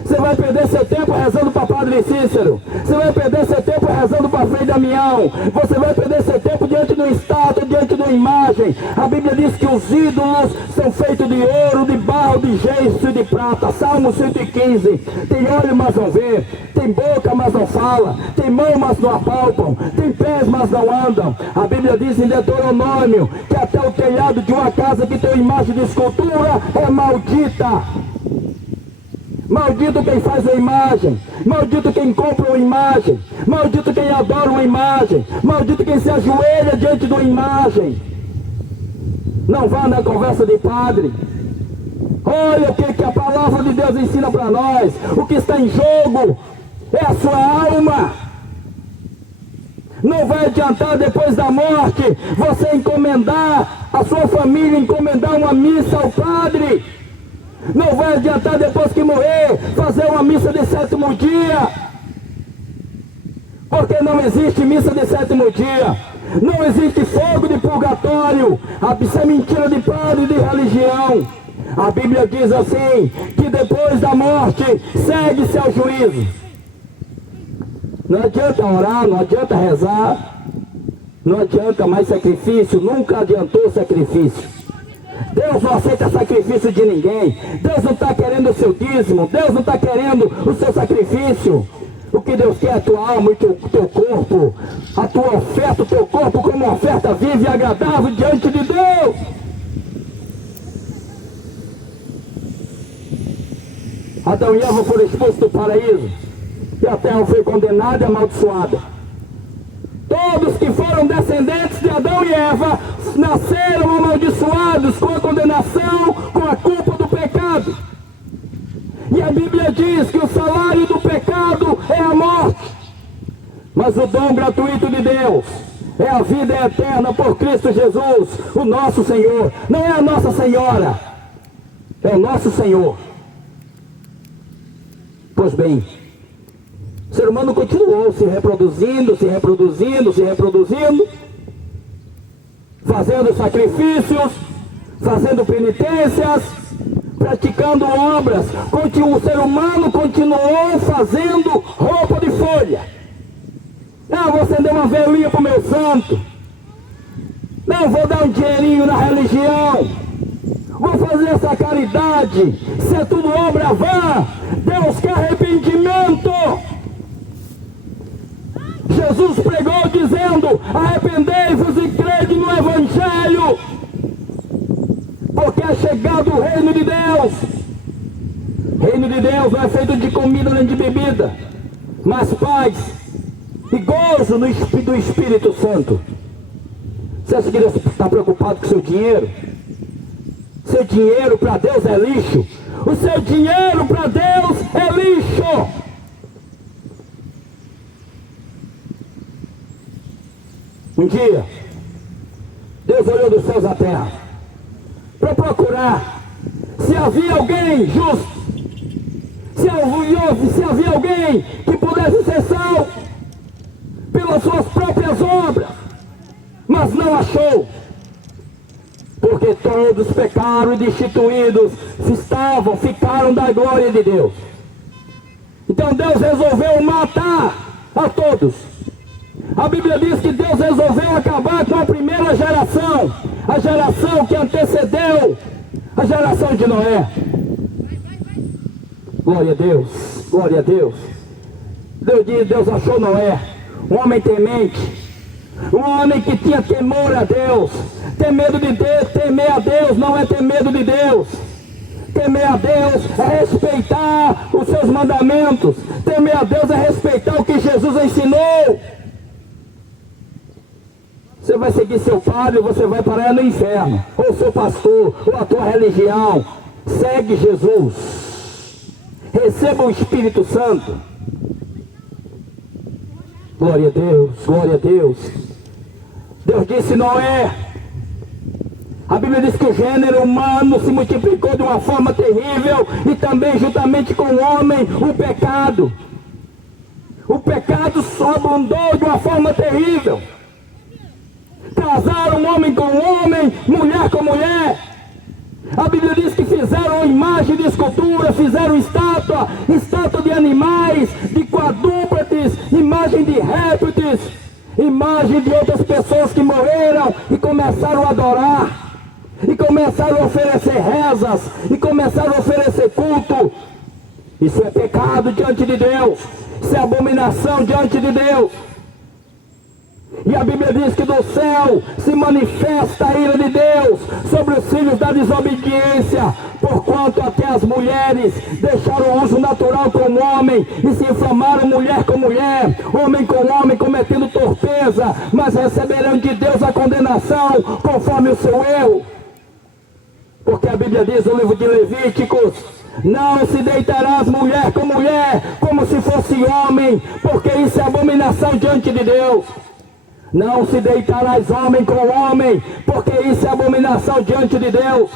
Você vai perder seu tempo rezando para Padre Cícero. Você vai perder seu tempo rezando para Frei Damião. Você vai perder seu tempo diante de uma estátua, diante de uma imagem. A Bíblia diz que os ídolos são feitos de ouro, de barro, de gesso e de prata. Salmo 115. Tem olho, mas não vê. Tem boca, mas não fala. Tem mão, mas não apalpam. Tem pés, mas não andam. A Bíblia diz em Deuteronômio que até o telhado de uma casa que tem imagem de escultura é maldita. Maldito quem faz a imagem, maldito quem compra uma imagem, maldito quem adora uma imagem, maldito quem se ajoelha diante de uma imagem. Não vá na conversa de padre. Olha o que a palavra de Deus ensina para nós. O que está em jogo é a sua alma. Não vai adiantar depois da morte você encomendar a sua família, encomendar uma missa ao padre. Não vai adiantar depois que morrer fazer uma missa de sétimo dia, porque não existe missa de sétimo dia, não existe fogo de purgatório. Isso é mentira de padre de religião. A Bíblia diz assim, que depois da morte segue-se ao juízo. Não adianta orar, não adianta rezar, não adianta mais sacrifício, nunca adiantou sacrifício. Deus não aceita sacrifício de ninguém. Deus não está querendo o seu dízimo. Deus não está querendo o seu sacrifício. O que Deus quer é a tua alma e o teu corpo. A tua oferta, o teu corpo como uma oferta viva e agradável diante de Deus. Adão e Eva foram expulsos do paraíso. E a terra foi condenada e amaldiçoada. Todos que foram descendentes de Adão e Eva nasceram amaldiçoados com a condenação, com a culpa do pecado. E a Bíblia diz que o salário do pecado é a morte, mas o dom gratuito de Deus é a vida eterna por Cristo Jesus, o nosso Senhor. Não é a Nossa Senhora, é o nosso Senhor. Pois bem, o ser humano continuou se reproduzindo, fazendo sacrifícios, fazendo penitências, praticando obras. O ser humano continuou fazendo roupa de folha. Não, vou acender uma velinha para o meu santo. Não, vou dar um dinheirinho na religião. Vou fazer essa caridade. Isso é tudo obra vã. Deus quer arrependimento. Jesus pregou dizendo: arrependei-vos e crede no Evangelho, porque é chegado o reino de Deus. O reino de Deus não é feito de comida nem de bebida, mas paz e gozo do Espírito Santo. Você acha que Deus está preocupado com o seu dinheiro? Seu dinheiro para Deus é lixo. O seu dinheiro para Deus é lixo. Um dia, Deus olhou dos céus à terra para procurar se havia alguém justo, se havia alguém que pudesse ser salvo pelas suas próprias obras, mas não achou, porque todos pecaram e destituídos ficaram da glória de Deus. Então Deus resolveu matar a todos. A Bíblia diz que Deus resolveu acabar com a primeira geração, a geração que antecedeu a geração de Noé. Glória a Deus, glória a Deus. Deus achou Noé, um homem temente, um homem que tinha temor a Deus. Ter medo de Deus, temer a Deus não é ter medo de Deus. Temer a Deus é respeitar os seus mandamentos. Temer a Deus é respeitar o que Jesus ensinou. Você vai seguir seu padre, você vai parar no inferno. Ou seu pastor, ou a tua religião. Segue Jesus. Receba o Espírito Santo. Glória a Deus, glória a Deus. Deus disse: Noé. A Bíblia diz que o gênero humano se multiplicou de uma forma terrível. E também juntamente com o homem, o pecado. O pecado só abundou de uma forma terrível. Casaram homem com homem, mulher com mulher. A Bíblia diz que fizeram imagem de escultura, fizeram estátua de animais, de quadrúpedes, imagem de répteis, imagem de outras pessoas que morreram e começaram a adorar, e começaram a oferecer rezas, e começaram a oferecer culto. Isso é pecado diante de Deus, isso é abominação diante de Deus. E a Bíblia diz que do céu se manifesta a ira de Deus sobre os filhos da desobediência, porquanto até as mulheres deixaram o uso natural com o homem e se inflamaram mulher com mulher, homem com homem, cometendo torpeza, mas receberão de Deus a condenação conforme o seu erro. Porque a Bíblia diz no livro de Levíticos: não se deitarás mulher com mulher como se fosse homem, porque isso é abominação diante de Deus. Não se deitarás homem com homem, porque isso é abominação diante de Deus.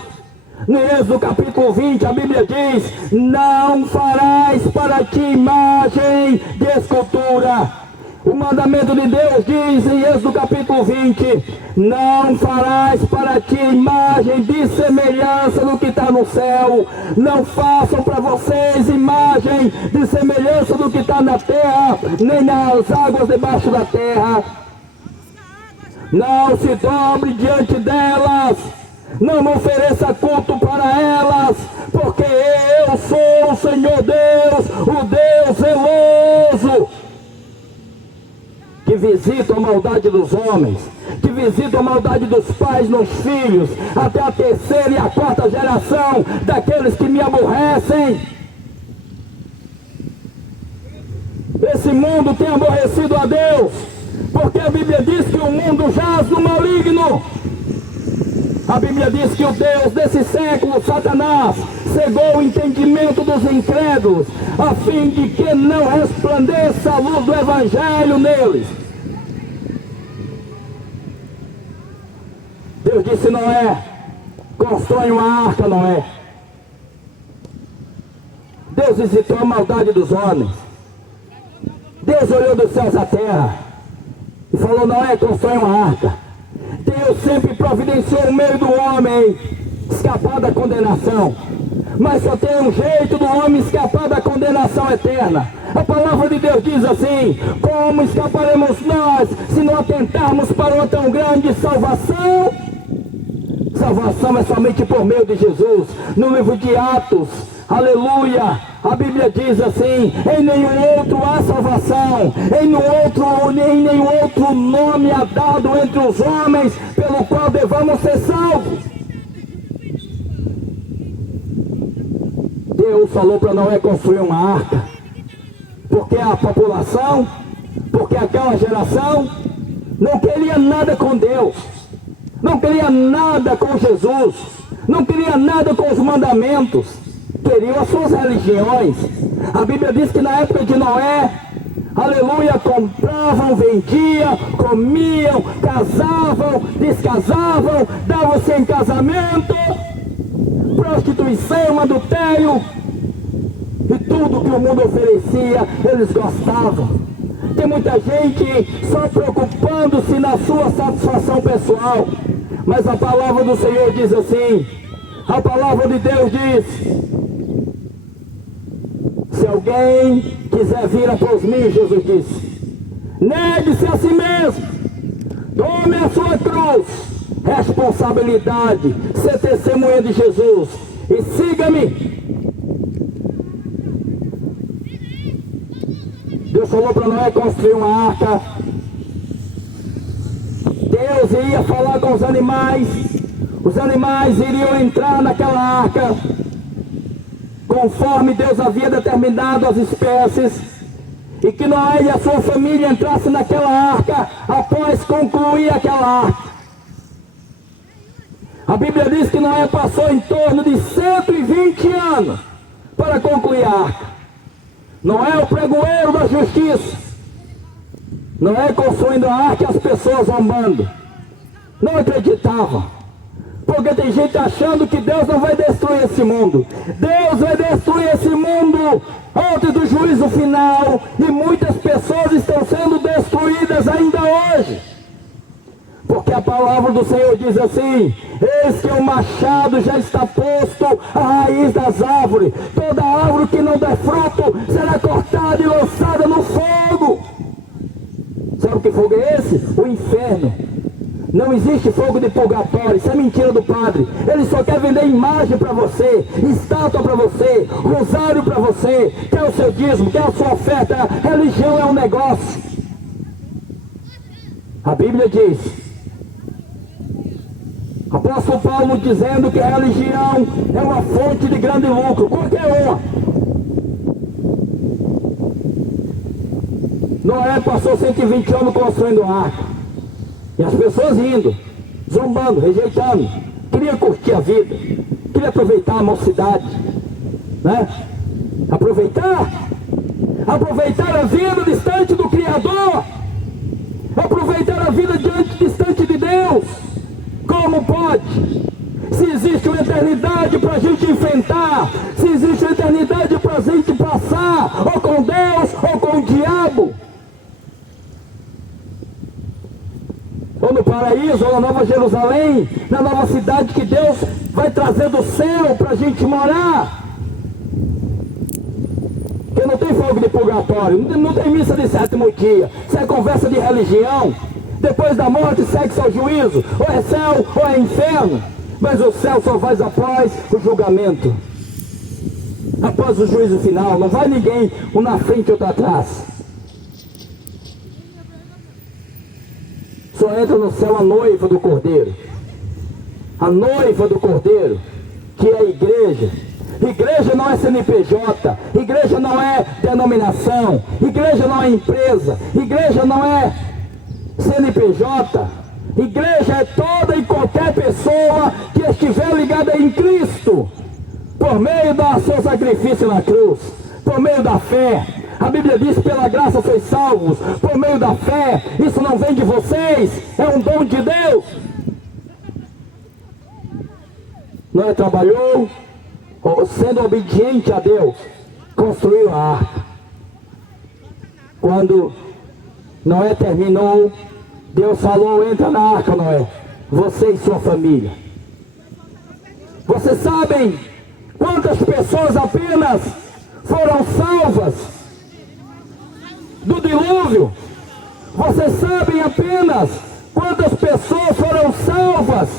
No Êxodo capítulo 20, a Bíblia diz: não farás para ti imagem de escultura. O mandamento de Deus diz em Êxodo capítulo 20: não farás para ti imagem de semelhança do que está no céu. Não façam para vocês imagem de semelhança do que está na terra, nem nas águas debaixo da terra. Não se dobre diante delas, não ofereça culto para elas, porque eu sou o Senhor Deus, o Deus zeloso, que visita a maldade dos homens, que visita a maldade dos pais nos filhos, até a terceira e a quarta geração daqueles que me aborrecem. Esse mundo tem aborrecido a Deus, porque a Bíblia diz que o mundo jaz no maligno. A Bíblia diz que o Deus desse século, Satanás, cegou o entendimento dos incrédulos, a fim de que não resplandeça a luz do Evangelho neles. Deus disse: Noé, constrói uma arca, Noé. Deus visitou a maldade dos homens. Deus olhou dos céus à terra e falou: Noé, constrói uma arca. Deus sempre providenciou o meio do homem escapar da condenação, mas só tem um jeito do homem escapar da condenação eterna. A palavra de Deus diz assim: como escaparemos nós se não atentarmos para uma tão grande salvação? Salvação é somente por meio de Jesus. No livro de Atos, aleluia, a Bíblia diz assim: em nenhum outro há salvação, em nenhum outro nome há dado entre os homens pelo qual devamos ser salvos. Deus falou para Noé construir uma arca, porque a população, porque aquela geração não queria nada com Deus, não queria nada com Jesus, não queria nada com os mandamentos, queriam as suas religiões. A Bíblia diz que na época de Noé, aleluia, compravam, vendiam, comiam, casavam, descasavam, davam-se em casamento, prostituição, adultério, e tudo que o mundo oferecia, eles gostavam. Tem muita gente só preocupando-se na sua satisfação pessoal, mas a palavra do Senhor diz assim, a palavra de Deus diz, se alguém quiser vir após mim, Jesus disse, negue-se a si mesmo, tome a sua cruz, responsabilidade, ser testemunha de Jesus, e siga-me. Deus falou para Noé construir uma arca. Deus ia falar com os animais iriam entrar naquela arca, conforme Deus havia determinado as espécies, e que Noé e a sua família entrassem naquela arca após concluir aquela arca. A Bíblia diz que Noé passou em torno de 120 anos para concluir a arca. Noé é o pregoeiro da justiça. Noé construindo a arca e as pessoas zombando. Não acreditavam. Porque tem gente achando que Deus não vai destruir esse mundo. Deus vai destruir esse mundo antes do juízo final. E muitas pessoas estão sendo destruídas ainda hoje. Porque a palavra do Senhor diz assim, eis que o machado já está posto à raiz das árvores. Toda árvore que não der fruto será cortada e lançada no fogo. Sabe o que fogo é esse? O inferno. Não existe fogo de purgatório, isso é mentira do padre. Ele só quer vender imagem para você, estátua para você, rosário para você, quer o seu dízimo, quer a sua oferta. A religião é um negócio. A Bíblia diz, apóstolo Paulo dizendo que a religião é uma fonte de grande lucro, qualquer uma. Noé passou 120 anos construindo a arca. E as pessoas indo, zombando, rejeitando. Queria curtir a vida, queria aproveitar a mocidade, né? Aproveitar a vida distante do Criador, aproveitar a vida distante de Deus. Como pode? Se existe uma eternidade para a gente enfrentar, se existe uma eternidade para a gente passar, ou com Deus, ou com o diabo, ou no paraíso, ou na Nova Jerusalém, na nova cidade que Deus vai trazer do céu para a gente morar. Porque não tem fogo de purgatório, não tem missa de sétimo dia, isso é conversa de religião. Depois da morte segue-se ao juízo, ou é céu ou é inferno, mas o céu só vai após o julgamento, após o juízo final. Não vai ninguém um na frente e outro atrás. Só entra no céu a noiva do Cordeiro. A noiva do Cordeiro, que é a igreja. Igreja não é CNPJ, igreja não é denominação, igreja não é empresa, igreja não é CNPJ. Igreja é toda e qualquer pessoa que estiver ligada em Cristo, por meio do seu sacrifício na cruz, por meio da fé. A Bíblia diz, pela graça sois salvos, por meio da fé. Isso não vem de vocês, é um dom de Deus. Noé trabalhou, sendo obediente a Deus, construiu a arca. Quando Noé terminou, Deus falou, entra na arca, Noé, você e sua família. Vocês sabem quantas pessoas apenas foram salvas do dilúvio? Vocês sabem apenas quantas pessoas foram salvas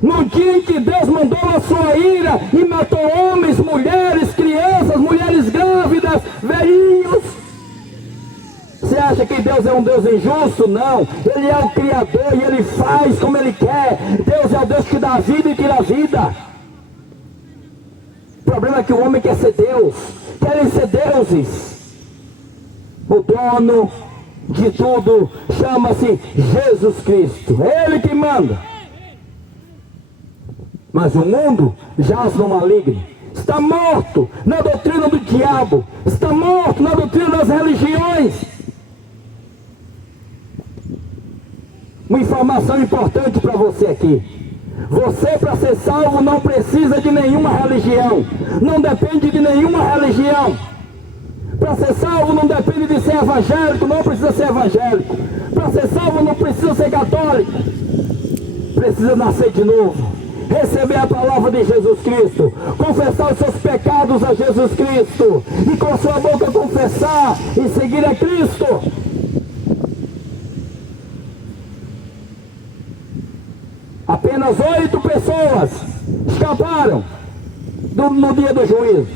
no dia em que Deus mandou a sua ira e matou homens, mulheres, crianças, mulheres grávidas, velhinhos? Você acha que Deus é um Deus injusto? Não. Ele é o Criador e Ele faz como Ele quer. Deus é o Deus que dá vida e tira a vida. O problema é que o homem quer ser Deus, querem ser deuses. O dono de tudo chama-se Jesus Cristo. É Ele que manda. Mas o mundo jaz no maligno. Está morto na doutrina do diabo. Está morto na doutrina das religiões. Uma informação importante para você aqui. Você, para ser salvo, não precisa de nenhuma religião. Não depende de nenhuma religião. Para ser salvo não depende de ser evangélico. Não precisa ser evangélico. Para ser salvo não precisa ser católico. Precisa nascer de novo. Receber a palavra de Jesus Cristo, confessar os seus pecados a Jesus Cristo, e com a sua boca confessar e seguir a Cristo. Apenas 8 pessoas escaparam no dia do juízo,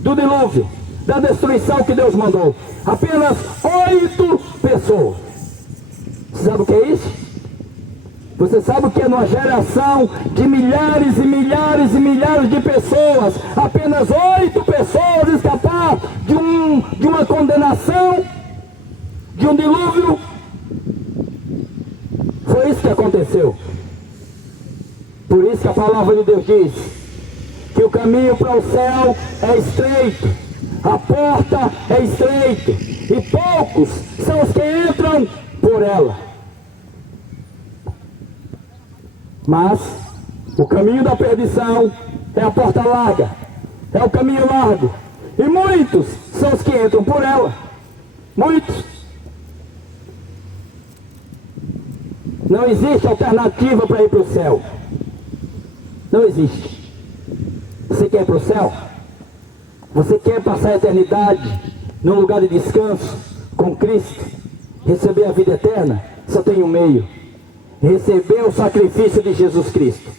do dilúvio, da destruição que Deus mandou. Apenas 8 pessoas. Você sabe o que é isso? Você sabe o que é numa geração de milhares e milhares e milhares de pessoas, apenas 8 pessoas escapar de uma condenação, de um dilúvio? Foi isso que aconteceu. Por isso que a palavra de Deus diz que o caminho para o céu é estreito, a porta é estreita, e poucos são os que entram por ela. Mas o caminho da perdição é a porta larga, é o caminho largo, e muitos são os que entram por ela. Muitos. Não existe alternativa para ir para o céu. Não existe. Você quer ir para o céu? Você quer passar a eternidade num lugar de descanso com Cristo, receber a vida eterna? Só tem um meio: receber o sacrifício de Jesus Cristo,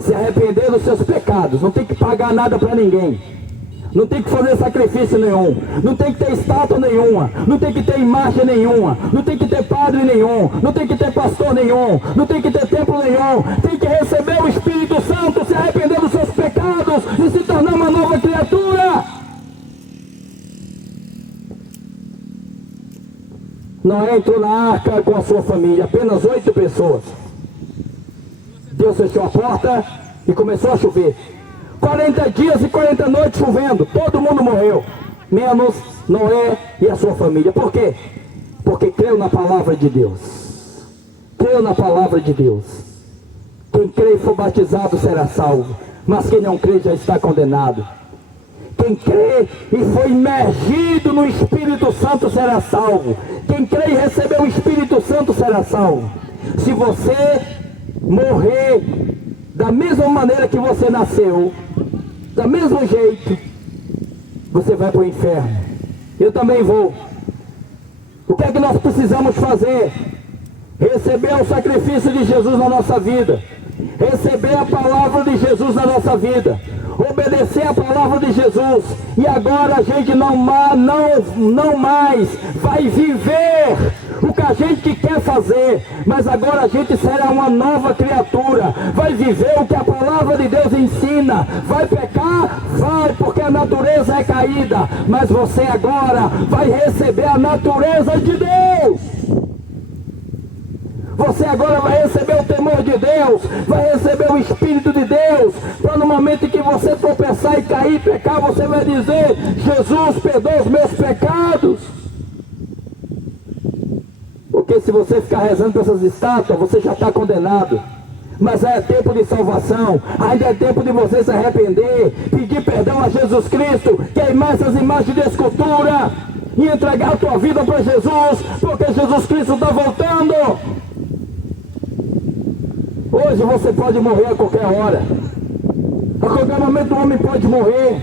se arrepender dos seus pecados. Não tem que pagar nada para ninguém, não tem que fazer sacrifício nenhum, não tem que ter estátua nenhuma, não tem que ter imagem nenhuma, não tem que ter padre nenhum, não tem que ter pastor nenhum, não tem que ter templo nenhum. Tem que receber o Espírito Santo, se arrepender dos seus pecados e se tornar uma nova criatura. Noé entrou na arca com a sua família, apenas 8 pessoas. Deus fechou a porta e começou a chover. 40 dias e 40 noites chovendo, todo mundo morreu, menos Noé e a sua família. Por quê? Porque creu na palavra de Deus. Creu na palavra de Deus. Quem crê e for batizado será salvo, mas quem não crê já está condenado. Quem crê e foi imergido no Espírito Santo será salvo. Quem crê e recebeu o Espírito Santo será salvo. Se você morrer da mesma maneira que você nasceu, do mesmo jeito, você vai para o inferno. Eu também vou. O que é que nós precisamos fazer? Receber o sacrifício de Jesus na nossa vida, receber a palavra de Jesus na nossa vida, obedecer a palavra de Jesus, e agora a gente não mais vai viver o que a gente quer fazer, mas agora a gente será uma nova criatura, vai viver o que a palavra de Deus ensina. Vai pecar? Vai, porque a natureza é caída, mas você agora vai receber a natureza de Deus. Você agora vai receber o temor de Deus, vai receber o Espírito de Deus, para no momento em que você tropeçar e cair e pecar, você vai dizer: Jesus, perdoa os meus pecados. Porque se você ficar rezando para essas estátuas, você já está condenado. Mas é tempo de salvação, ainda é tempo de você se arrepender, pedir perdão a Jesus Cristo, queimar essas imagens de escultura e entregar a tua vida para Jesus, porque Jesus Cristo está voltando. Hoje você pode morrer a qualquer hora. A qualquer momento o homem pode morrer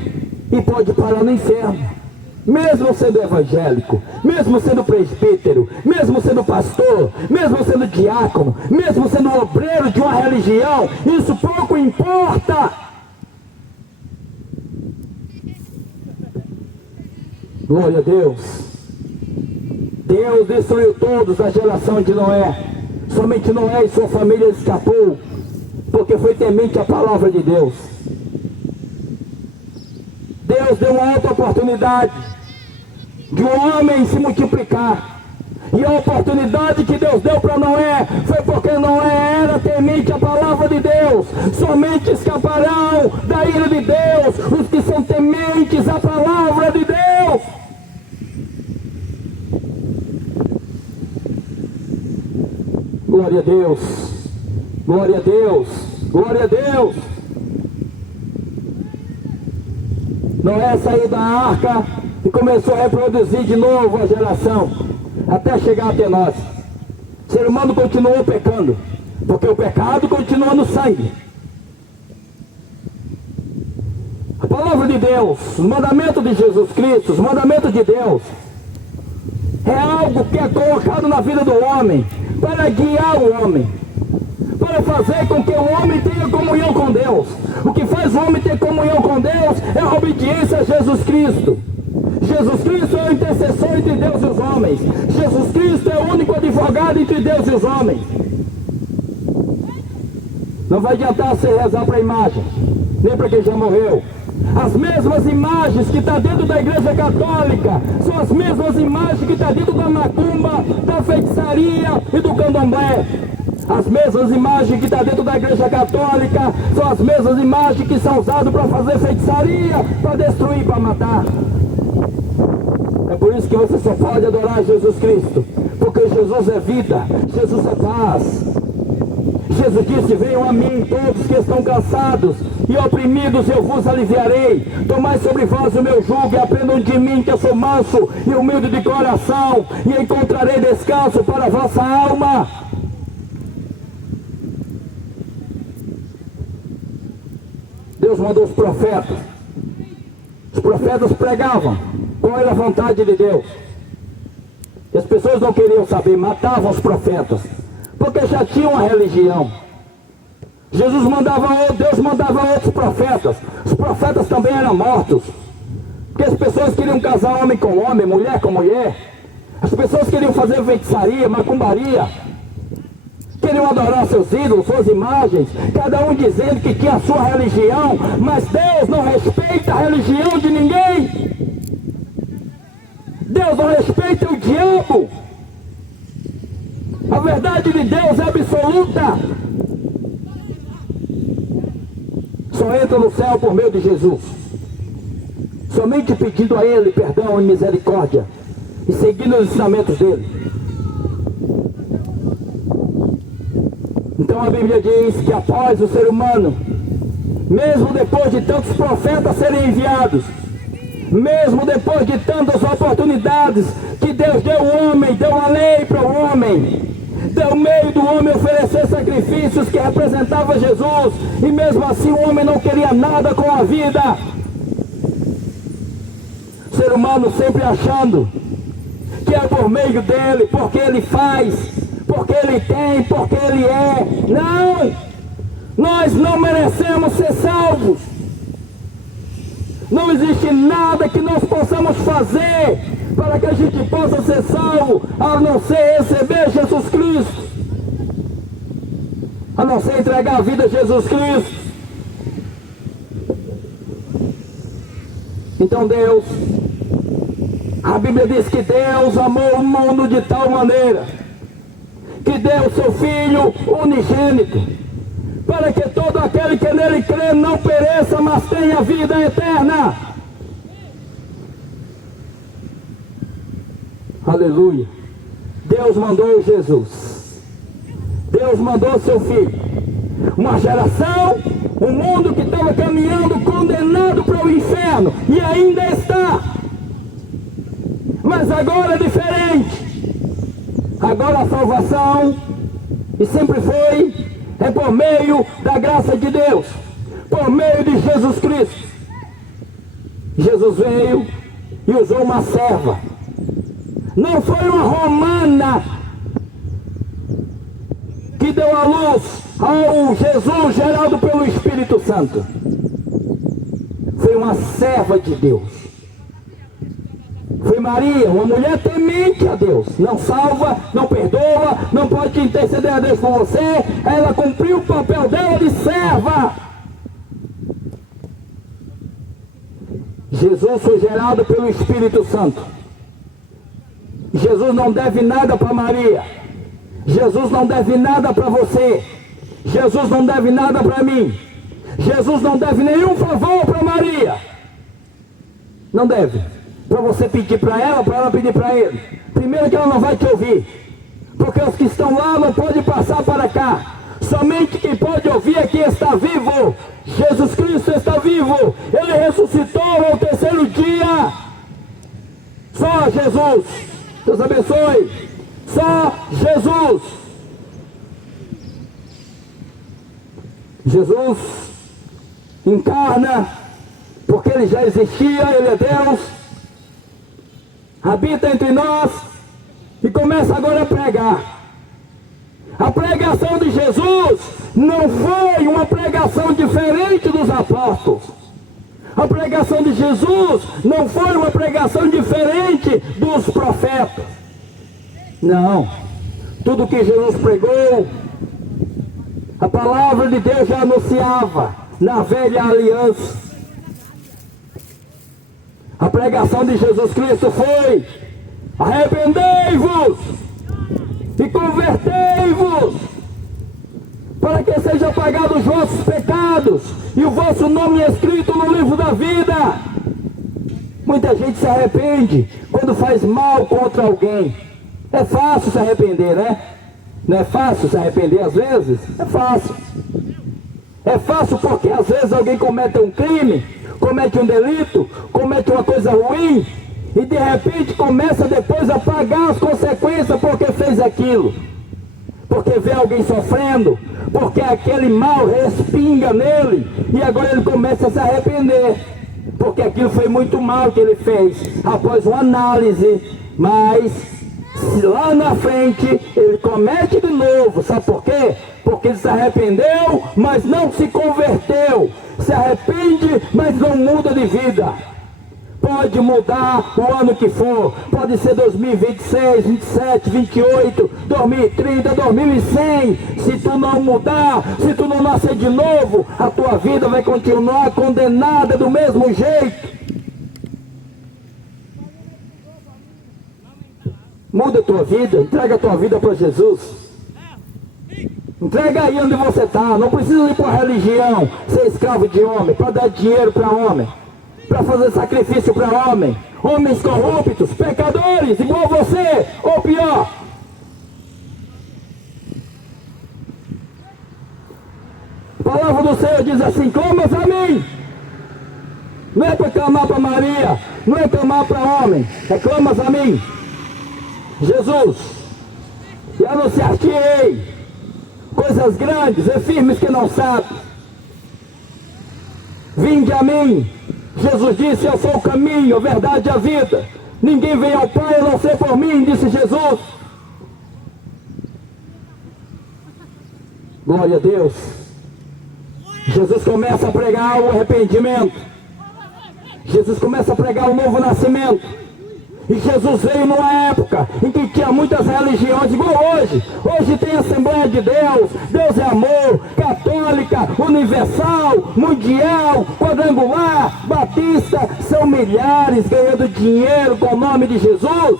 e pode parar no inferno. Mesmo sendo evangélico, mesmo sendo presbítero, mesmo sendo pastor, mesmo sendo diácono, mesmo sendo obreiro de uma religião, isso pouco importa. Glória a Deus. Deus destruiu todos da geração de Noé. Somente Noé e sua família escapou, porque foi temente a palavra de Deus. Deus deu uma outra oportunidade de um homem se multiplicar, E a oportunidade que Deus deu para Noé foi porque Noé era temente à palavra de Deus. Somente escaparão da ira de Deus os que são tementes à palavra de Deus. Glória a Deus, glória a Deus, glória a Deus. Noé saiu da arca e começou a reproduzir de novo a geração, até chegar até nós. O ser humano continuou pecando, porque o pecado continua no sangue. A palavra de Deus, os mandamentos de Jesus Cristo, os mandamentos de Deus, é algo que é colocado na vida do homem, para guiar o homem, para fazer com que o homem tenha comunhão com Deus. O que faz o homem ter comunhão com Deus é a obediência a Jesus Cristo. Jesus Cristo é o intercessor entre Deus e os homens. Jesus Cristo é o único advogado entre Deus e os homens. Não vai adiantar você rezar para a imagem, nem para quem já morreu. As mesmas imagens que estão dentro da igreja católica são as mesmas imagens que estão dentro da macumba, da feitiçaria e do candomblé. As mesmas imagens que estão dentro da igreja católica são as mesmas imagens que são usadas para fazer feitiçaria, para destruir, para matar. É por isso que você só pode adorar Jesus Cristo, porque Jesus é vida, Jesus é paz. Jesus disse: venham a mim todos que estão cansados e oprimidos, eu vos aliviarei. Tomai sobre vós o meu jugo e aprendam de mim, que eu sou manso e humilde de coração, e encontrarei descanso para a vossa alma. Deus mandou os profetas. Os profetas pregavam qual era a vontade de Deus. E as pessoas não queriam saber, matavam os profetas, porque já tinham uma religião. Deus mandava outros profetas. Os profetas também eram mortos, porque as pessoas queriam casar homem com homem, mulher com mulher. As pessoas queriam fazer feitiçaria, macumbaria, queriam adorar seus ídolos, suas imagens, cada um dizendo que tinha a sua religião, mas Deus não respeita a religião de ninguém. Deus não respeita o diabo. A verdade de Deus é absoluta. Só entra no céu por meio de Jesus, somente pedindo a Ele perdão e misericórdia e seguindo os ensinamentos dele. Então a Bíblia diz que após o ser humano, mesmo depois de tantos profetas serem enviados, mesmo depois de tantas oportunidades que Deus deu ao homem, deu a lei para o homem, deu meio do homem oferecer sacrifícios que representavam Jesus, e mesmo assim o homem não queria nada com a vida. O ser humano sempre achando que é por meio dele, porque ele faz, porque ele tem, porque ele é. Não! Nós não merecemos ser salvos. Não existe nada que nós possamos fazer para que a gente possa ser salvo, a não ser receber Jesus Cristo, a não ser entregar a vida a Jesus Cristo. Então Deus, a Bíblia diz que Deus amou o mundo de tal maneira que deu o seu Filho unigênito, para que todo aquele que nele crê não pereça, mas tenha vida eterna. Aleluia. Deus mandou Jesus. Deus mandou seu Filho. Uma geração, um mundo que estava caminhando condenado para o inferno, e ainda está. Mas agora é diferente. Agora a salvação, e sempre foi, é por meio da graça de Deus, por meio de Jesus Cristo. Jesus veio e usou uma serva. Não foi uma romana que deu a luz ao Jesus gerado pelo Espírito Santo. Foi uma serva de Deus. Foi Maria, uma mulher temente a Deus. Não salva, não perdoa, não pode interceder a Deus por você. Ela cumpriu o papel dela de serva. Jesus foi gerado pelo Espírito Santo. Jesus não deve nada para Maria. Jesus não deve nada para você. Jesus não deve nada para mim. Jesus não deve nenhum favor para Maria. Não deve. Para você pedir para ela pedir para ele. Primeiro que ela não vai te ouvir. Porque os que estão lá não podem passar para cá. Somente quem pode ouvir é quem está vivo. Jesus Cristo está vivo. Ele ressuscitou ao terceiro dia. Só Jesus. Deus abençoe. Só Jesus. Jesus encarna, porque ele já existia, ele é Deus, habita entre nós e começa agora a pregar. A pregação de Jesus não foi uma pregação diferente dos apóstolos. A pregação de Jesus não foi uma pregação diferente dos profetas. Não. Tudo que Jesus pregou, a palavra de Deus já anunciava na velha aliança. A pregação de Jesus Cristo foi: arrependei-vos e convertei-vos, para que sejam apagados os vossos pecados e o vosso nome é escrito no livro da vida. Muita gente se arrepende quando faz mal contra alguém. É fácil se arrepender, né? Não é fácil se arrepender às vezes? É fácil. É fácil porque às vezes alguém comete um crime, comete um delito, comete uma coisa ruim e de repente começa depois a pagar as consequências porque fez aquilo. Porque vê alguém sofrendo, porque aquele mal respinga nele e agora ele começa a se arrepender. Porque aquilo foi muito mal que ele fez após uma análise, mas lá na frente ele comete de novo. Sabe por quê? Porque ele se arrependeu, mas não se converteu. Se arrepende, mas não muda de vida. Pode mudar o ano que for. Pode ser 2026, 27, 28, 2030, 2100. Se tu não mudar, se tu não nascer de novo, a tua vida vai continuar condenada do mesmo jeito. Muda a tua vida, entrega a tua vida para Jesus. Entrega aí onde você está. Não precisa ir para a religião, ser escravo de homem, para dar dinheiro para homem, para fazer sacrifício para homem. Homens corruptos, pecadores, igual você, ou pior. A palavra do Senhor diz assim: clamas a mim. Não é para clamar para Maria, não é clamar para homem, é clamas a mim, Jesus, e anunciar-te-ei coisas grandes e firmes que não sabes. Vinde a mim. Jesus disse: eu sou o caminho, a verdade e a vida. Ninguém vem ao Pai a não ser por mim, disse Jesus. Glória a Deus. Jesus começa a pregar o arrependimento. Jesus começa a pregar o novo nascimento. E Jesus veio numa época em que tinha muitas religiões, igual hoje. Hoje tem Assembleia de Deus, Deus é amor, católica, universal, mundial, quadrangular, batista. São milhares ganhando dinheiro com o nome de Jesus.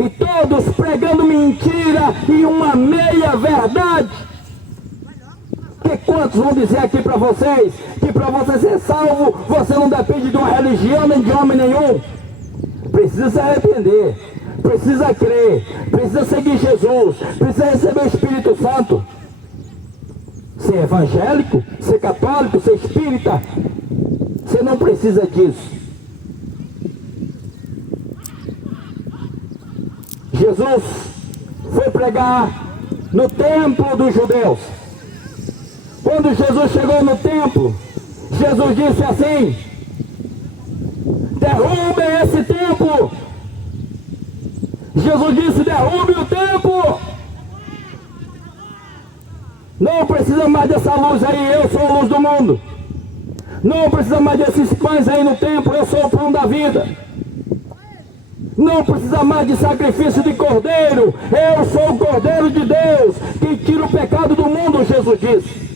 E todos pregando mentira e uma meia verdade. Que quantos vão dizer aqui para vocês que para você ser salvo, você não depende de uma religião nem de homem nenhum. Precisa se arrepender, precisa crer, precisa seguir Jesus, precisa receber o Espírito Santo. Ser evangélico, ser católico, ser espírita, você não precisa disso. Jesus foi pregar no templo dos judeus. Quando Jesus chegou no templo, Jesus disse assim: derrubem esse templo. Jesus disse: derrube o templo. Não precisa mais dessa luz aí, eu sou a luz do mundo. Não precisa mais desses pães aí no templo, eu sou o pão da vida. Não precisa mais de sacrifício de cordeiro, eu sou o Cordeiro de Deus, que tira o pecado do mundo, Jesus disse.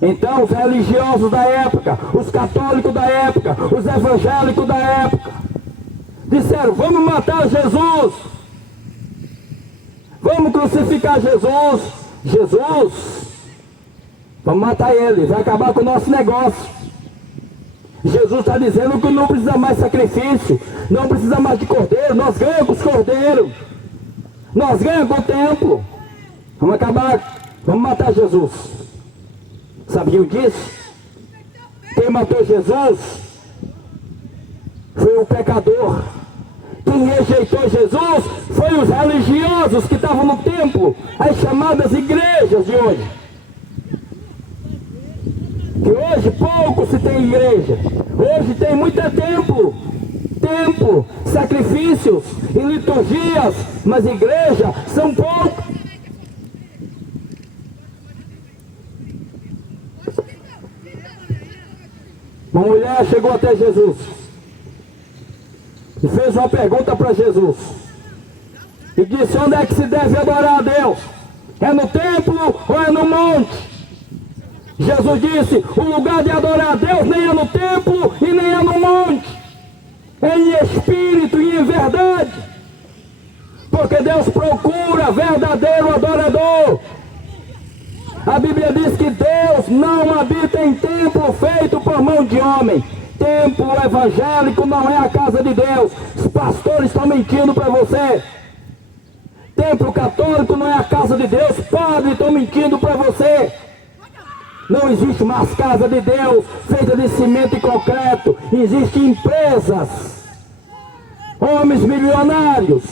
Então os religiosos da época, os católicos da época, os evangélicos da época, disseram: vamos matar Jesus, vamos crucificar Jesus. Jesus, vamos matar ele, vai acabar com o nosso negócio. Jesus está dizendo que não precisa mais sacrifício, não precisa mais de cordeiro, nós ganhamos cordeiro, nós ganhamos o templo, vamos acabar, vamos matar Jesus. Sabiam disso? Quem matou Jesus foi o pecador. Quem rejeitou Jesus foi os religiosos que estavam no templo, as chamadas igrejas de hoje. Que hoje pouco se tem igreja, hoje tem muito templo, sacrifícios e liturgias, mas igreja são poucos. Uma mulher chegou até Jesus e fez uma pergunta para Jesus e disse: onde é que se deve adorar a Deus? É no templo ou é no monte? Jesus disse: o lugar de adorar a Deus nem é no templo e nem é no monte, é em espírito e em verdade, porque Deus procura verdadeiro adorador. A Bíblia diz que Deus não habita em templo feito por mão de homem. Templo evangélico não é a casa de Deus. Os pastores estão mentindo para você. Templo católico não é a casa de Deus. Padres estão mentindo para você. Não existe mais casa de Deus feita de cimento e concreto. Existem empresas, homens milionários,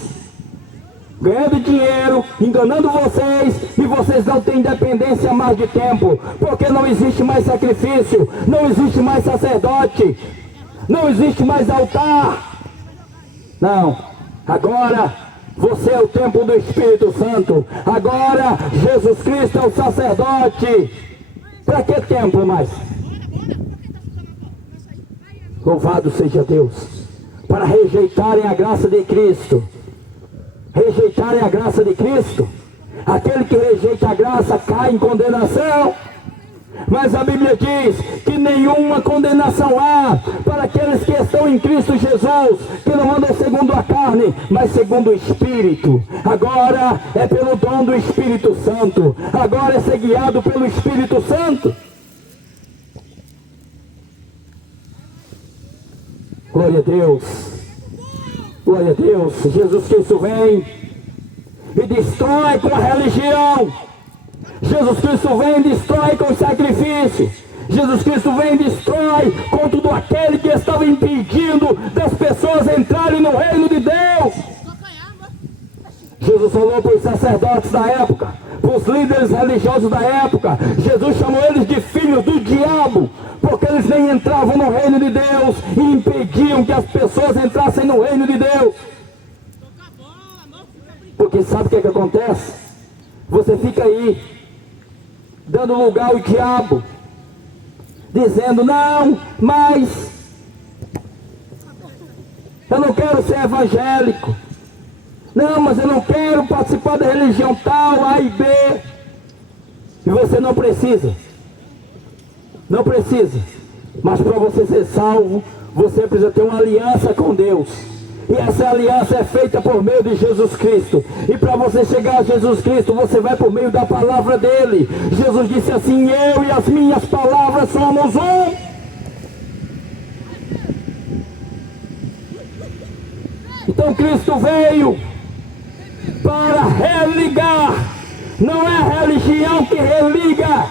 ganhando dinheiro, enganando vocês, e vocês não têm independência mais de tempo, porque não existe mais sacrifício, não existe mais sacerdote, não existe mais altar. Não, agora você é o templo do Espírito Santo, agora Jesus Cristo é o sacerdote. Para que templo mais? Louvado seja Deus. Para rejeitarem a graça de Cristo. Rejeitarem a graça de Cristo. Aquele que rejeita a graça cai em condenação. Mas a Bíblia diz que nenhuma condenação há para aqueles que estão em Cristo Jesus, que não andam segundo a carne, mas segundo o Espírito. Agora é pelo dom do Espírito Santo, agora é ser guiado pelo Espírito Santo. Glória a Deus, glória a Deus. Jesus Cristo vem e destrói com a religião. Jesus Cristo vem e destrói com o sacrifício. Jesus Cristo vem e destrói com tudo aquele que estava impedindo das pessoas entrarem no reino de Deus. Jesus falou para os sacerdotes da época, para os líderes religiosos da época. Jesus chamou eles de filhos do diabo, porque eles nem entravam no reino de Deus e impediam que as pessoas entrassem no reino de Deus. Porque sabe o que é que acontece? Você fica aí dando lugar ao diabo, dizendo: não, mas eu não quero ser evangélico, não, mas eu não quero participar da religião tal, A e B. E você não precisa, mas para você ser salvo, você precisa ter uma aliança com Deus. E essa aliança é feita por meio de Jesus Cristo. E para você chegar a Jesus Cristo, você vai por meio da palavra dele. Jesus disse assim: eu e as minhas palavras somos um. Então Cristo veio para religar. Não é a religião que religa.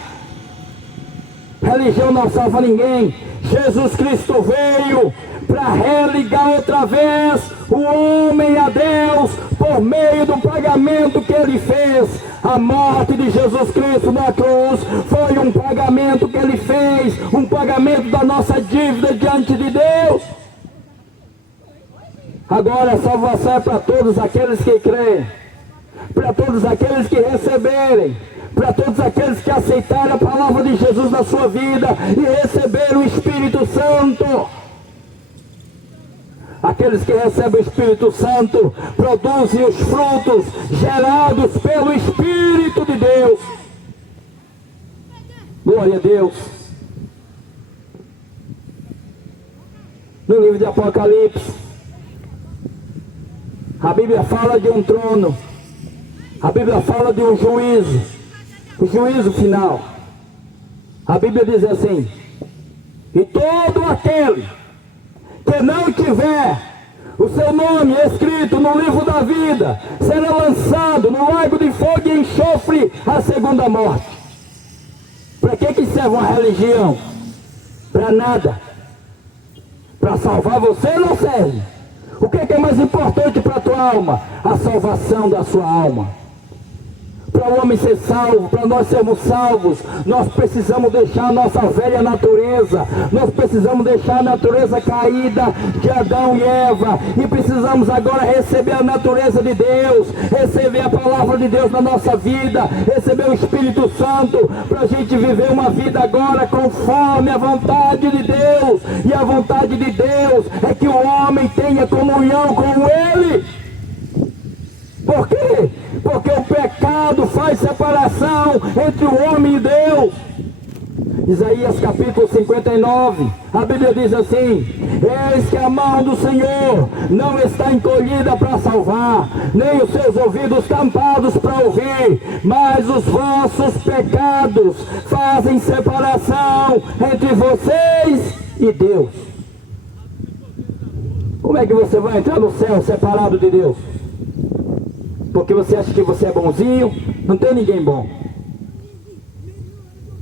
Religião não salva ninguém. Jesus Cristo veio para religar outra vez o homem a Deus por meio do pagamento que ele fez. A morte de Jesus Cristo na cruz foi um pagamento que ele fez, um pagamento da nossa dívida diante de Deus. Agora a salvação é para todos aqueles que creem, para todos aqueles que receberem, para todos aqueles que aceitarem a palavra de Jesus na sua vida e receberam o Espírito Santo. Aqueles que recebem o Espírito Santo produzem os frutos gerados pelo Espírito de Deus. Glória a Deus. No livro de Apocalipse, A Bíblia fala de um trono. A Bíblia fala de um juízo. O juízo final. A Bíblia diz assim: e todo aquele que não tiver o seu nome escrito no livro da vida será lançado no lago de fogo e enxofre, a segunda morte. Para que serve uma religião? Para nada. Para salvar você não serve. O que é mais importante para a tua alma? A salvação da sua alma. Para o homem ser salvo, para nós sermos salvos, nós precisamos deixar a nossa velha natureza. Nós precisamos deixar a natureza caída de Adão e Eva. E precisamos agora receber a natureza de Deus, receber a palavra de Deus na nossa vida, receber o Espírito Santo, para a gente viver uma vida agora conforme a vontade de Deus. E a vontade de Deus é que o homem tenha comunhão com Ele. Por quê? Porque o pecado faz separação entre o homem e Deus. Isaías capítulo 59, a Bíblia diz assim: eis que a mão do Senhor não está encolhida para salvar, nem os seus ouvidos tampados para ouvir, mas os vossos pecados fazem separação entre vocês e Deus. Como é que você vai entrar no céu separado de Deus? Porque você acha que você é bonzinho? Não tem ninguém bom.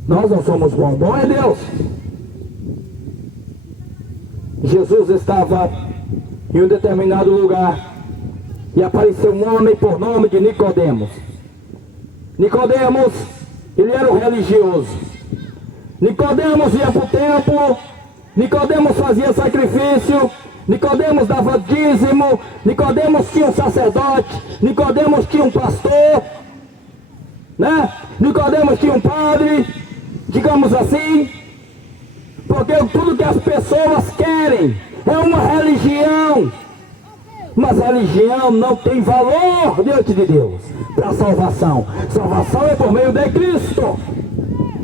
Nós não somos bons. Bom é Deus. Jesus estava em um determinado lugar e apareceu um homem por nome de Nicodemos. Nicodemos, ele era um religioso. Nicodemos ia para o templo. Nicodemos fazia sacrifício. Nicodemos dava dízimo. Nicodemos tinha um sacerdote. Nicodemos tinha um pastor, né? Nicodemos tinha um padre, digamos assim, porque tudo que as pessoas querem é uma religião. Mas a religião não tem valor diante de Deus para a salvação. Salvação é por meio de Cristo,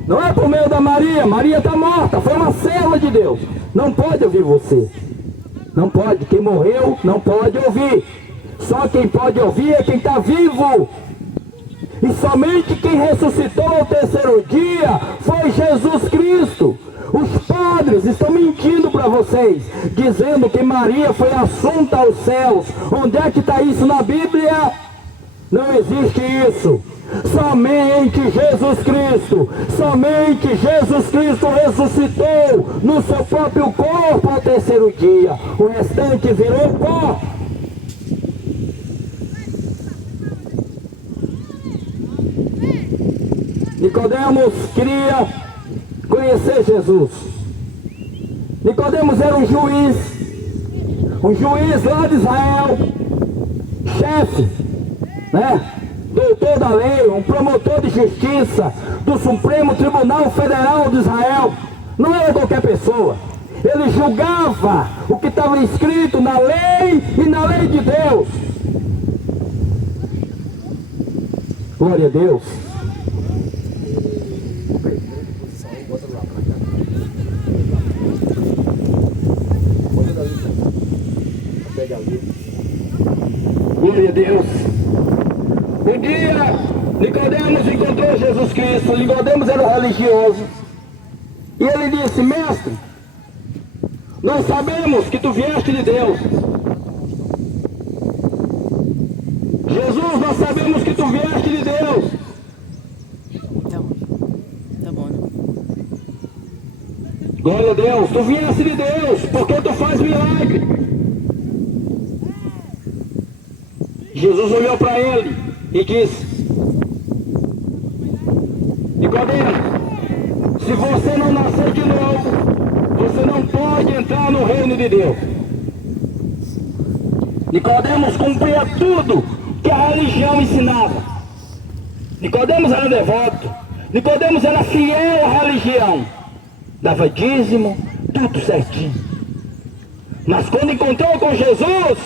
não é por meio da Maria. Maria está morta, foi uma serva de Deus. Não pode ouvir você. Não pode, quem morreu não pode ouvir. Só quem pode ouvir é quem está vivo. E somente quem ressuscitou ao terceiro dia foi Jesus Cristo. Os padres estão mentindo para vocês, dizendo que Maria foi assunta aos céus. Onde é que está isso na Bíblia? Não existe isso. Somente Jesus Cristo ressuscitou no seu próprio corpo ao terceiro dia. O restante virou pó. Nicodemos queria conhecer Jesus. Nicodemos era um juiz lá de Israel, chefe, né? Doutor da lei, um promotor de justiça do Supremo Tribunal Federal de Israel. Não era qualquer pessoa. Ele julgava o que estava escrito na lei e na lei de Deus. Glória a Deus. Glória a Deus. Um dia, Nicodemos encontrou Jesus Cristo. Nicodemos era um religioso. E ele disse: mestre, nós sabemos que tu vieste de Deus. Jesus, nós sabemos que tu vieste de Deus. Tá bom, né? Glória a Deus, tu vieste de Deus, porque tu faz milagre. Jesus olhou para ele e disse: Nicodemos, se você não nascer de novo, você não pode entrar no reino de Deus. Nicodemos cumpria tudo que a religião ensinava. Nicodemos era devoto. Nicodemos era fiel à religião. Dava dízimo, tudo certinho. Mas quando encontrou com Jesus,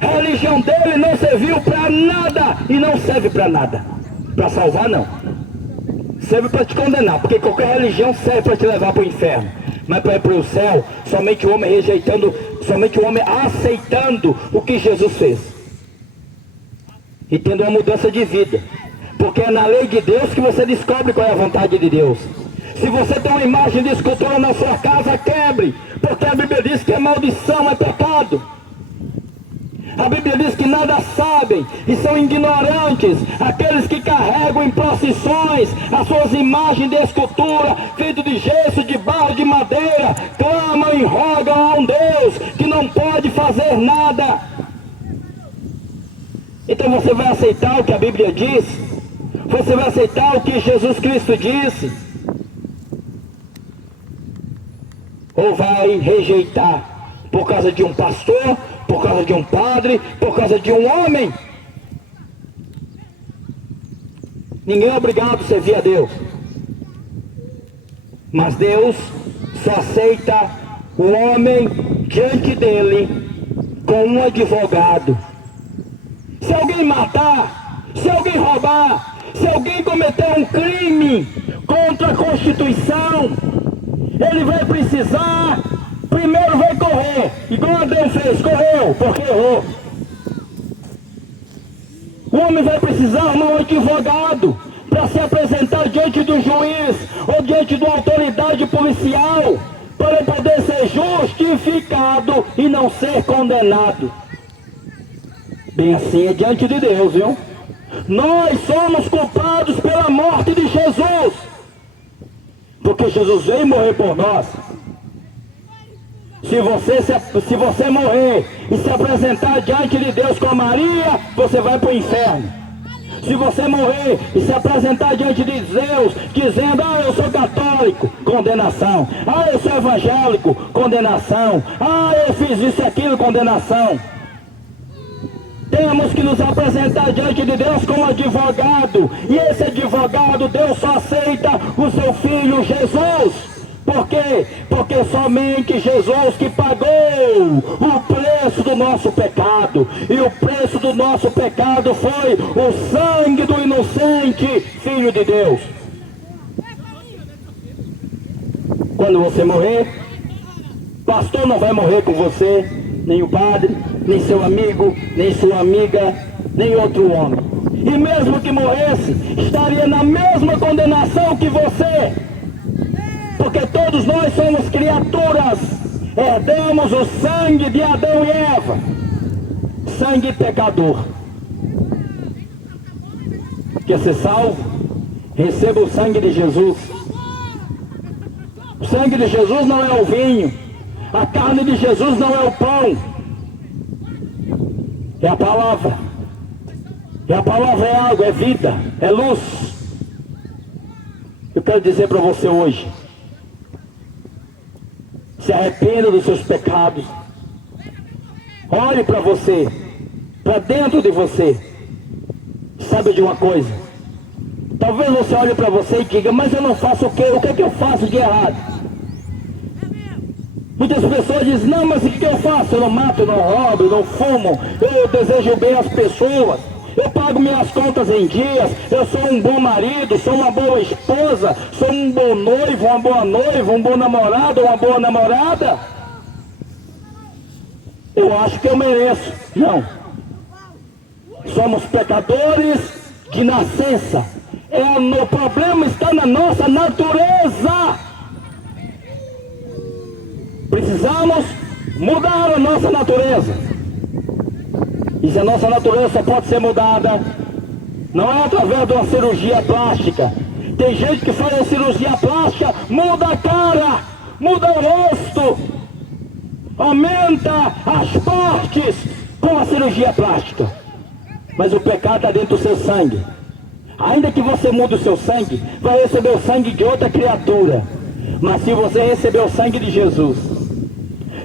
a religião dele não serviu para nada e não serve para nada. Para salvar, não. Serve para te condenar, porque qualquer religião serve para te levar para o inferno. Mas para ir para o céu, somente o homem rejeitando, somente o homem aceitando o que Jesus fez. e tendo uma mudança de vida. Porque é na lei de Deus que você descobre qual é a vontade de Deus. Se você tem uma imagem de escultura na sua casa, quebre, porque a Bíblia diz que é maldição, é pecado. A Bíblia diz que nada sabem e são ignorantes aqueles que carregam em procissões as suas imagens de escultura, feito de gesso, de barro, de madeira, clamam e rogam a um Deus que não pode fazer nada. Então você vai aceitar o que a Bíblia diz? Você vai aceitar o que Jesus Cristo disse? Ou vai rejeitar por causa de um pastor, por causa de um padre, por causa de um homem? Ninguém é obrigado a servir a Deus. Mas Deus só aceita o homem diante dele com um advogado. Se alguém matar, se alguém roubar, se alguém cometer um crime contra a Constituição, ele vai precisar, primeiro vai correr, igual Adão fez, correu, porque errou. O homem vai precisar arrumar um advogado para se apresentar diante do juiz ou diante de uma autoridade policial, para poder ser justificado e não ser condenado. Bem assim é diante de Deus, viu? Nós somos culpados pela morte de Jesus, porque Jesus veio morrer por nós. Se você morrer e se apresentar diante de Deus com Maria, você vai para o inferno. Se você morrer e se apresentar diante de Deus dizendo: ah, eu sou católico, condenação. Ah, eu sou evangélico, condenação. Ah, eu fiz isso e aquilo, condenação. Temos que nos apresentar diante de Deus como advogado. E esse advogado, Deus só aceita o seu Filho Jesus. Por quê? Porque somente Jesus que pagou o preço do nosso pecado. E o preço do nosso pecado foi o sangue do inocente Filho de Deus. Quando você morrer, pastor não vai morrer com você, nem o padre, nem seu amigo, nem sua amiga, nem outro homem. E mesmo que morresse, estaria na mesma condenação que você. Porque todos nós somos criaturas, herdamos o sangue de Adão e Eva, sangue pecador. Quer ser salvo? Receba o sangue de Jesus. O sangue de Jesus não é o vinho, a carne de Jesus não é o pão, é a palavra. E a palavra é água, é vida, é luz. Eu quero dizer para você hoje: se arrependa dos seus pecados. Olhe para você, para dentro de você. Sabe de uma coisa? Talvez você olhe para você e diga: mas eu não faço o quê? O que é que eu faço de errado? Muitas pessoas dizem: não, mas o que eu faço? Eu não mato, eu não roubo, eu não fumo, eu desejo bem às pessoas, eu pago minhas contas em dias, eu sou um bom marido, sou uma boa esposa, sou um bom noivo, uma boa noiva, um bom namorado, uma boa namorada. Eu acho que eu mereço. Não. Somos pecadores de nascença. O problema está na nossa natureza. Precisamos mudar a nossa natureza. E se a nossa natureza só pode ser mudada, não é através de uma cirurgia plástica. Tem gente que faz a cirurgia plástica, muda a cara, muda o rosto, aumenta as partes com a cirurgia plástica. Mas o pecado está dentro do seu sangue. Ainda que você mude o seu sangue, vai receber o sangue de outra criatura. Mas se você receber o sangue de Jesus,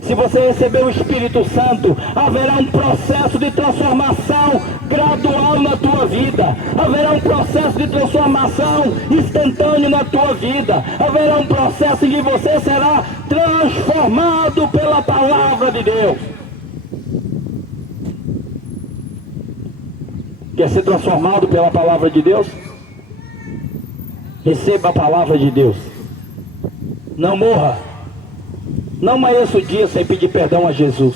se você receber o Espírito Santo, haverá um processo de transformação gradual na tua vida. Haverá um processo de transformação instantâneo na tua vida. Haverá um processo em que você será transformado pela palavra de Deus. Quer ser transformado pela palavra de Deus? Receba a palavra de Deus. Não morra. Não amanheça o dia sem pedir perdão a Jesus.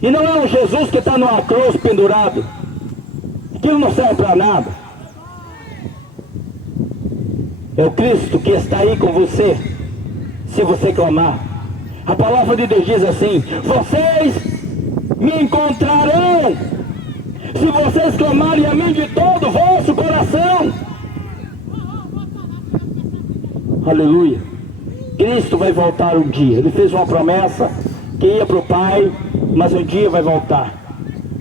E não é um Jesus que está numa cruz pendurado. Aquilo não serve para nada. É o Cristo que está aí com você, se você clamar. A palavra de Deus diz assim: vocês me encontrarão se vocês clamarem a mim de todo o vosso coração. Aleluia. Cristo vai voltar um dia. Ele fez uma promessa que ia para o Pai, mas um dia vai voltar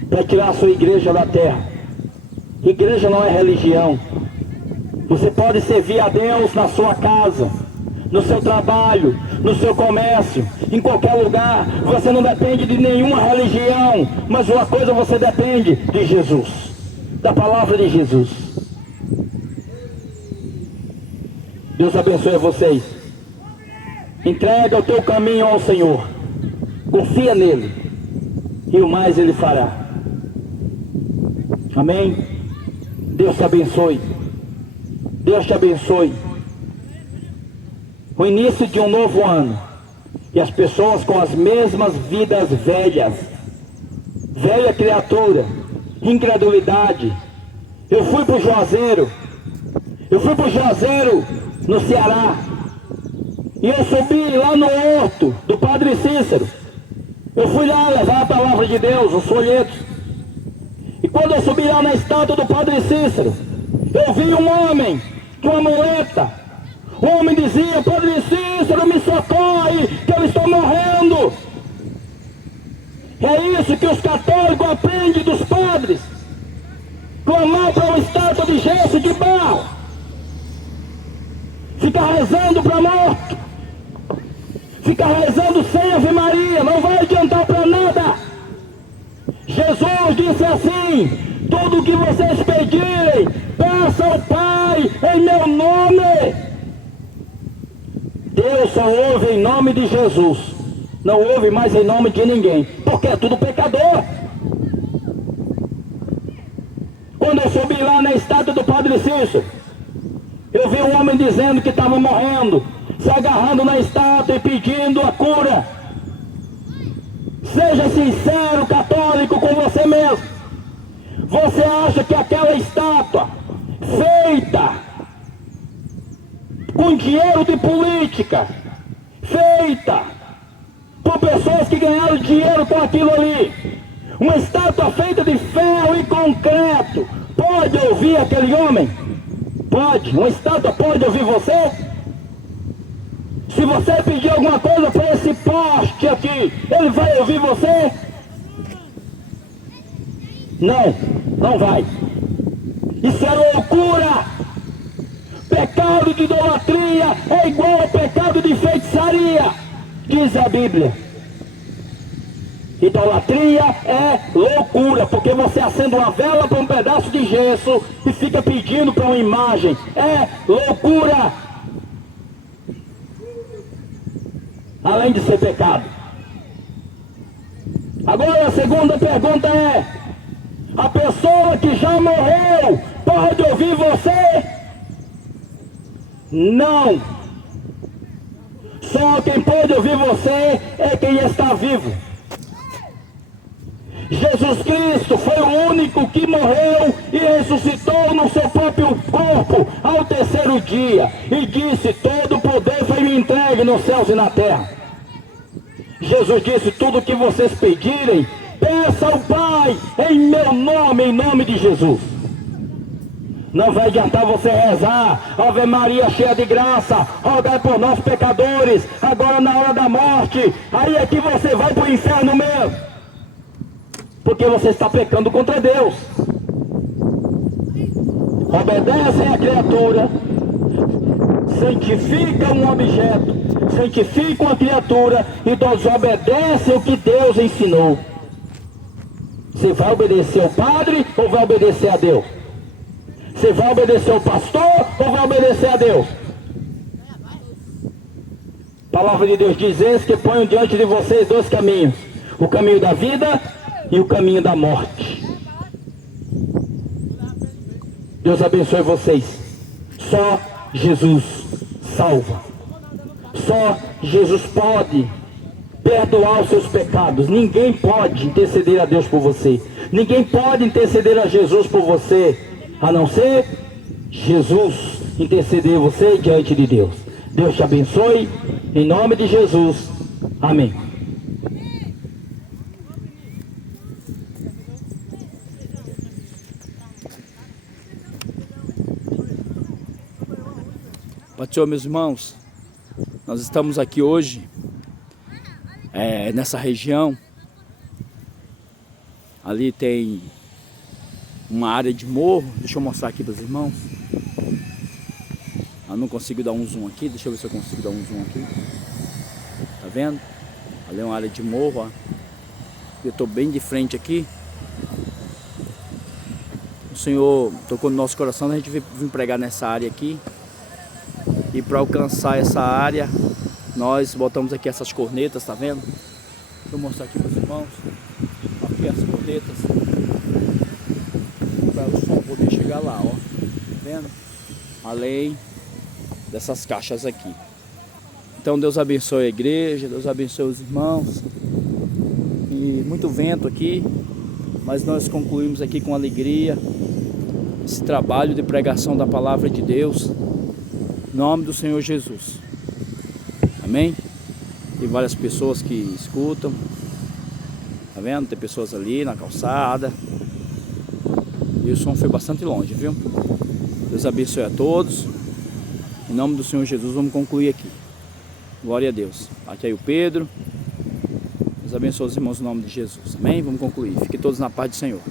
para tirar a sua igreja da terra. Igreja não é religião. Você pode servir a Deus na sua casa, no seu trabalho, no seu comércio, em qualquer lugar. Você não depende de nenhuma religião, mas uma coisa você depende: de Jesus, da palavra de Jesus. Deus abençoe vocês. Entrega o teu caminho ao Senhor, confia nele, e o mais ele fará. Amém? Deus te abençoe. Deus te abençoe. O início de um novo ano, e as pessoas com as mesmas vidas velhas, velha criatura, incredulidade. Eu fui para o Juazeiro no Ceará, e eu subi lá no horto do Padre Cícero. Eu fui lá levar a palavra de Deus, os folhetos. E quando eu subi lá na estátua do Padre Cícero, eu vi um homem com uma muleta. O homem dizia: Padre Cícero, me socorre, que eu estou morrendo. É isso que os católicos aprendem dos padres: clamar para uma estátua de gesso, de barro, ficar rezando para morto, ficar rezando sem Ave Maria, não vai adiantar para nada. Jesus disse assim: tudo o que vocês pedirem, peça ao Pai em meu nome. Deus só ouve em nome de Jesus, não ouve mais em nome de ninguém, porque é tudo pecador. Quando eu subi lá na estátua do Padre Cícero, eu vi um homem dizendo que estava morrendo, se agarrando na estátua e pedindo a cura. Seja sincero, católico, com você mesmo. Você acha que aquela estátua feita com dinheiro de política, feita por pessoas que ganharam dinheiro com aquilo ali, uma estátua feita de ferro e concreto, pode ouvir aquele homem? Pode. Uma estátua pode ouvir você? Se você pedir alguma coisa para esse poste aqui, ele vai ouvir você? Não, não vai. Isso é loucura. Pecado de idolatria é igual ao pecado de feitiçaria, diz a Bíblia. Idolatria é loucura, porque você acende uma vela para um pedaço de gesso e fica pedindo para uma imagem. É loucura. Além de ser pecado. Agora a segunda pergunta é: a pessoa que já morreu pode ouvir você? Não. Só quem pode ouvir você é quem está vivo. Jesus Cristo foi o único que morreu e ressuscitou no seu próprio corpo ao terceiro dia, e disse: todo o poder foi me entregue nos céus e na terra. Jesus disse: tudo o que vocês pedirem, peça ao Pai em meu nome, em nome de Jesus. Não vai adiantar você rezar Ave Maria cheia de graça, rogai por nós pecadores, agora na hora da morte. Aí é que você vai para o inferno mesmo, porque você está pecando contra Deus. Obedecem a criatura, santificam um objeto, santificam a criatura e desobedecem o que Deus ensinou. Você vai obedecer ao padre ou vai obedecer a Deus? Você vai obedecer ao pastor ou vai obedecer a Deus? A palavra de Deus diz: eis que ponho diante de vocês dois caminhos, o caminho da vida e o caminho da morte. Deus abençoe vocês. Só Jesus salva. Só Jesus pode perdoar os seus pecados. Ninguém pode interceder a Deus por você. Ninguém pode interceder a Jesus por você, a não ser Jesus interceder você diante de Deus. Deus te abençoe, em nome de Jesus. Amém. Pai do Senhor, meus irmãos, nós estamos aqui hoje, nessa região. Ali tem uma área de morro. Deixa eu mostrar aqui para os irmãos. Eu não consigo dar um zoom aqui. Deixa eu ver se eu consigo dar um zoom aqui. Tá vendo? Ali é uma área de morro, ó. Eu estou bem de frente aqui. O Senhor tocou no nosso coração, a gente vir pregar nessa área aqui. E para alcançar essa área, nós botamos aqui essas cornetas, tá vendo? Deixa eu mostrar aqui para os irmãos. Aqui as cornetas, para o som poder chegar lá, ó. Tá vendo? Além dessas caixas aqui. Então Deus abençoe a igreja, Deus abençoe os irmãos. E muito vento aqui, mas nós concluímos aqui com alegria esse trabalho de pregação da palavra de Deus, em nome do Senhor Jesus. Amém? Tem várias pessoas que escutam. Tá vendo? Tem pessoas ali na calçada. E o som foi bastante longe, viu? Deus abençoe a todos. Em nome do Senhor Jesus, vamos concluir aqui. Glória a Deus. Aqui aí o Pedro. Deus abençoe os irmãos em nome de Jesus. Amém? Vamos concluir. Fiquem todos na paz do Senhor.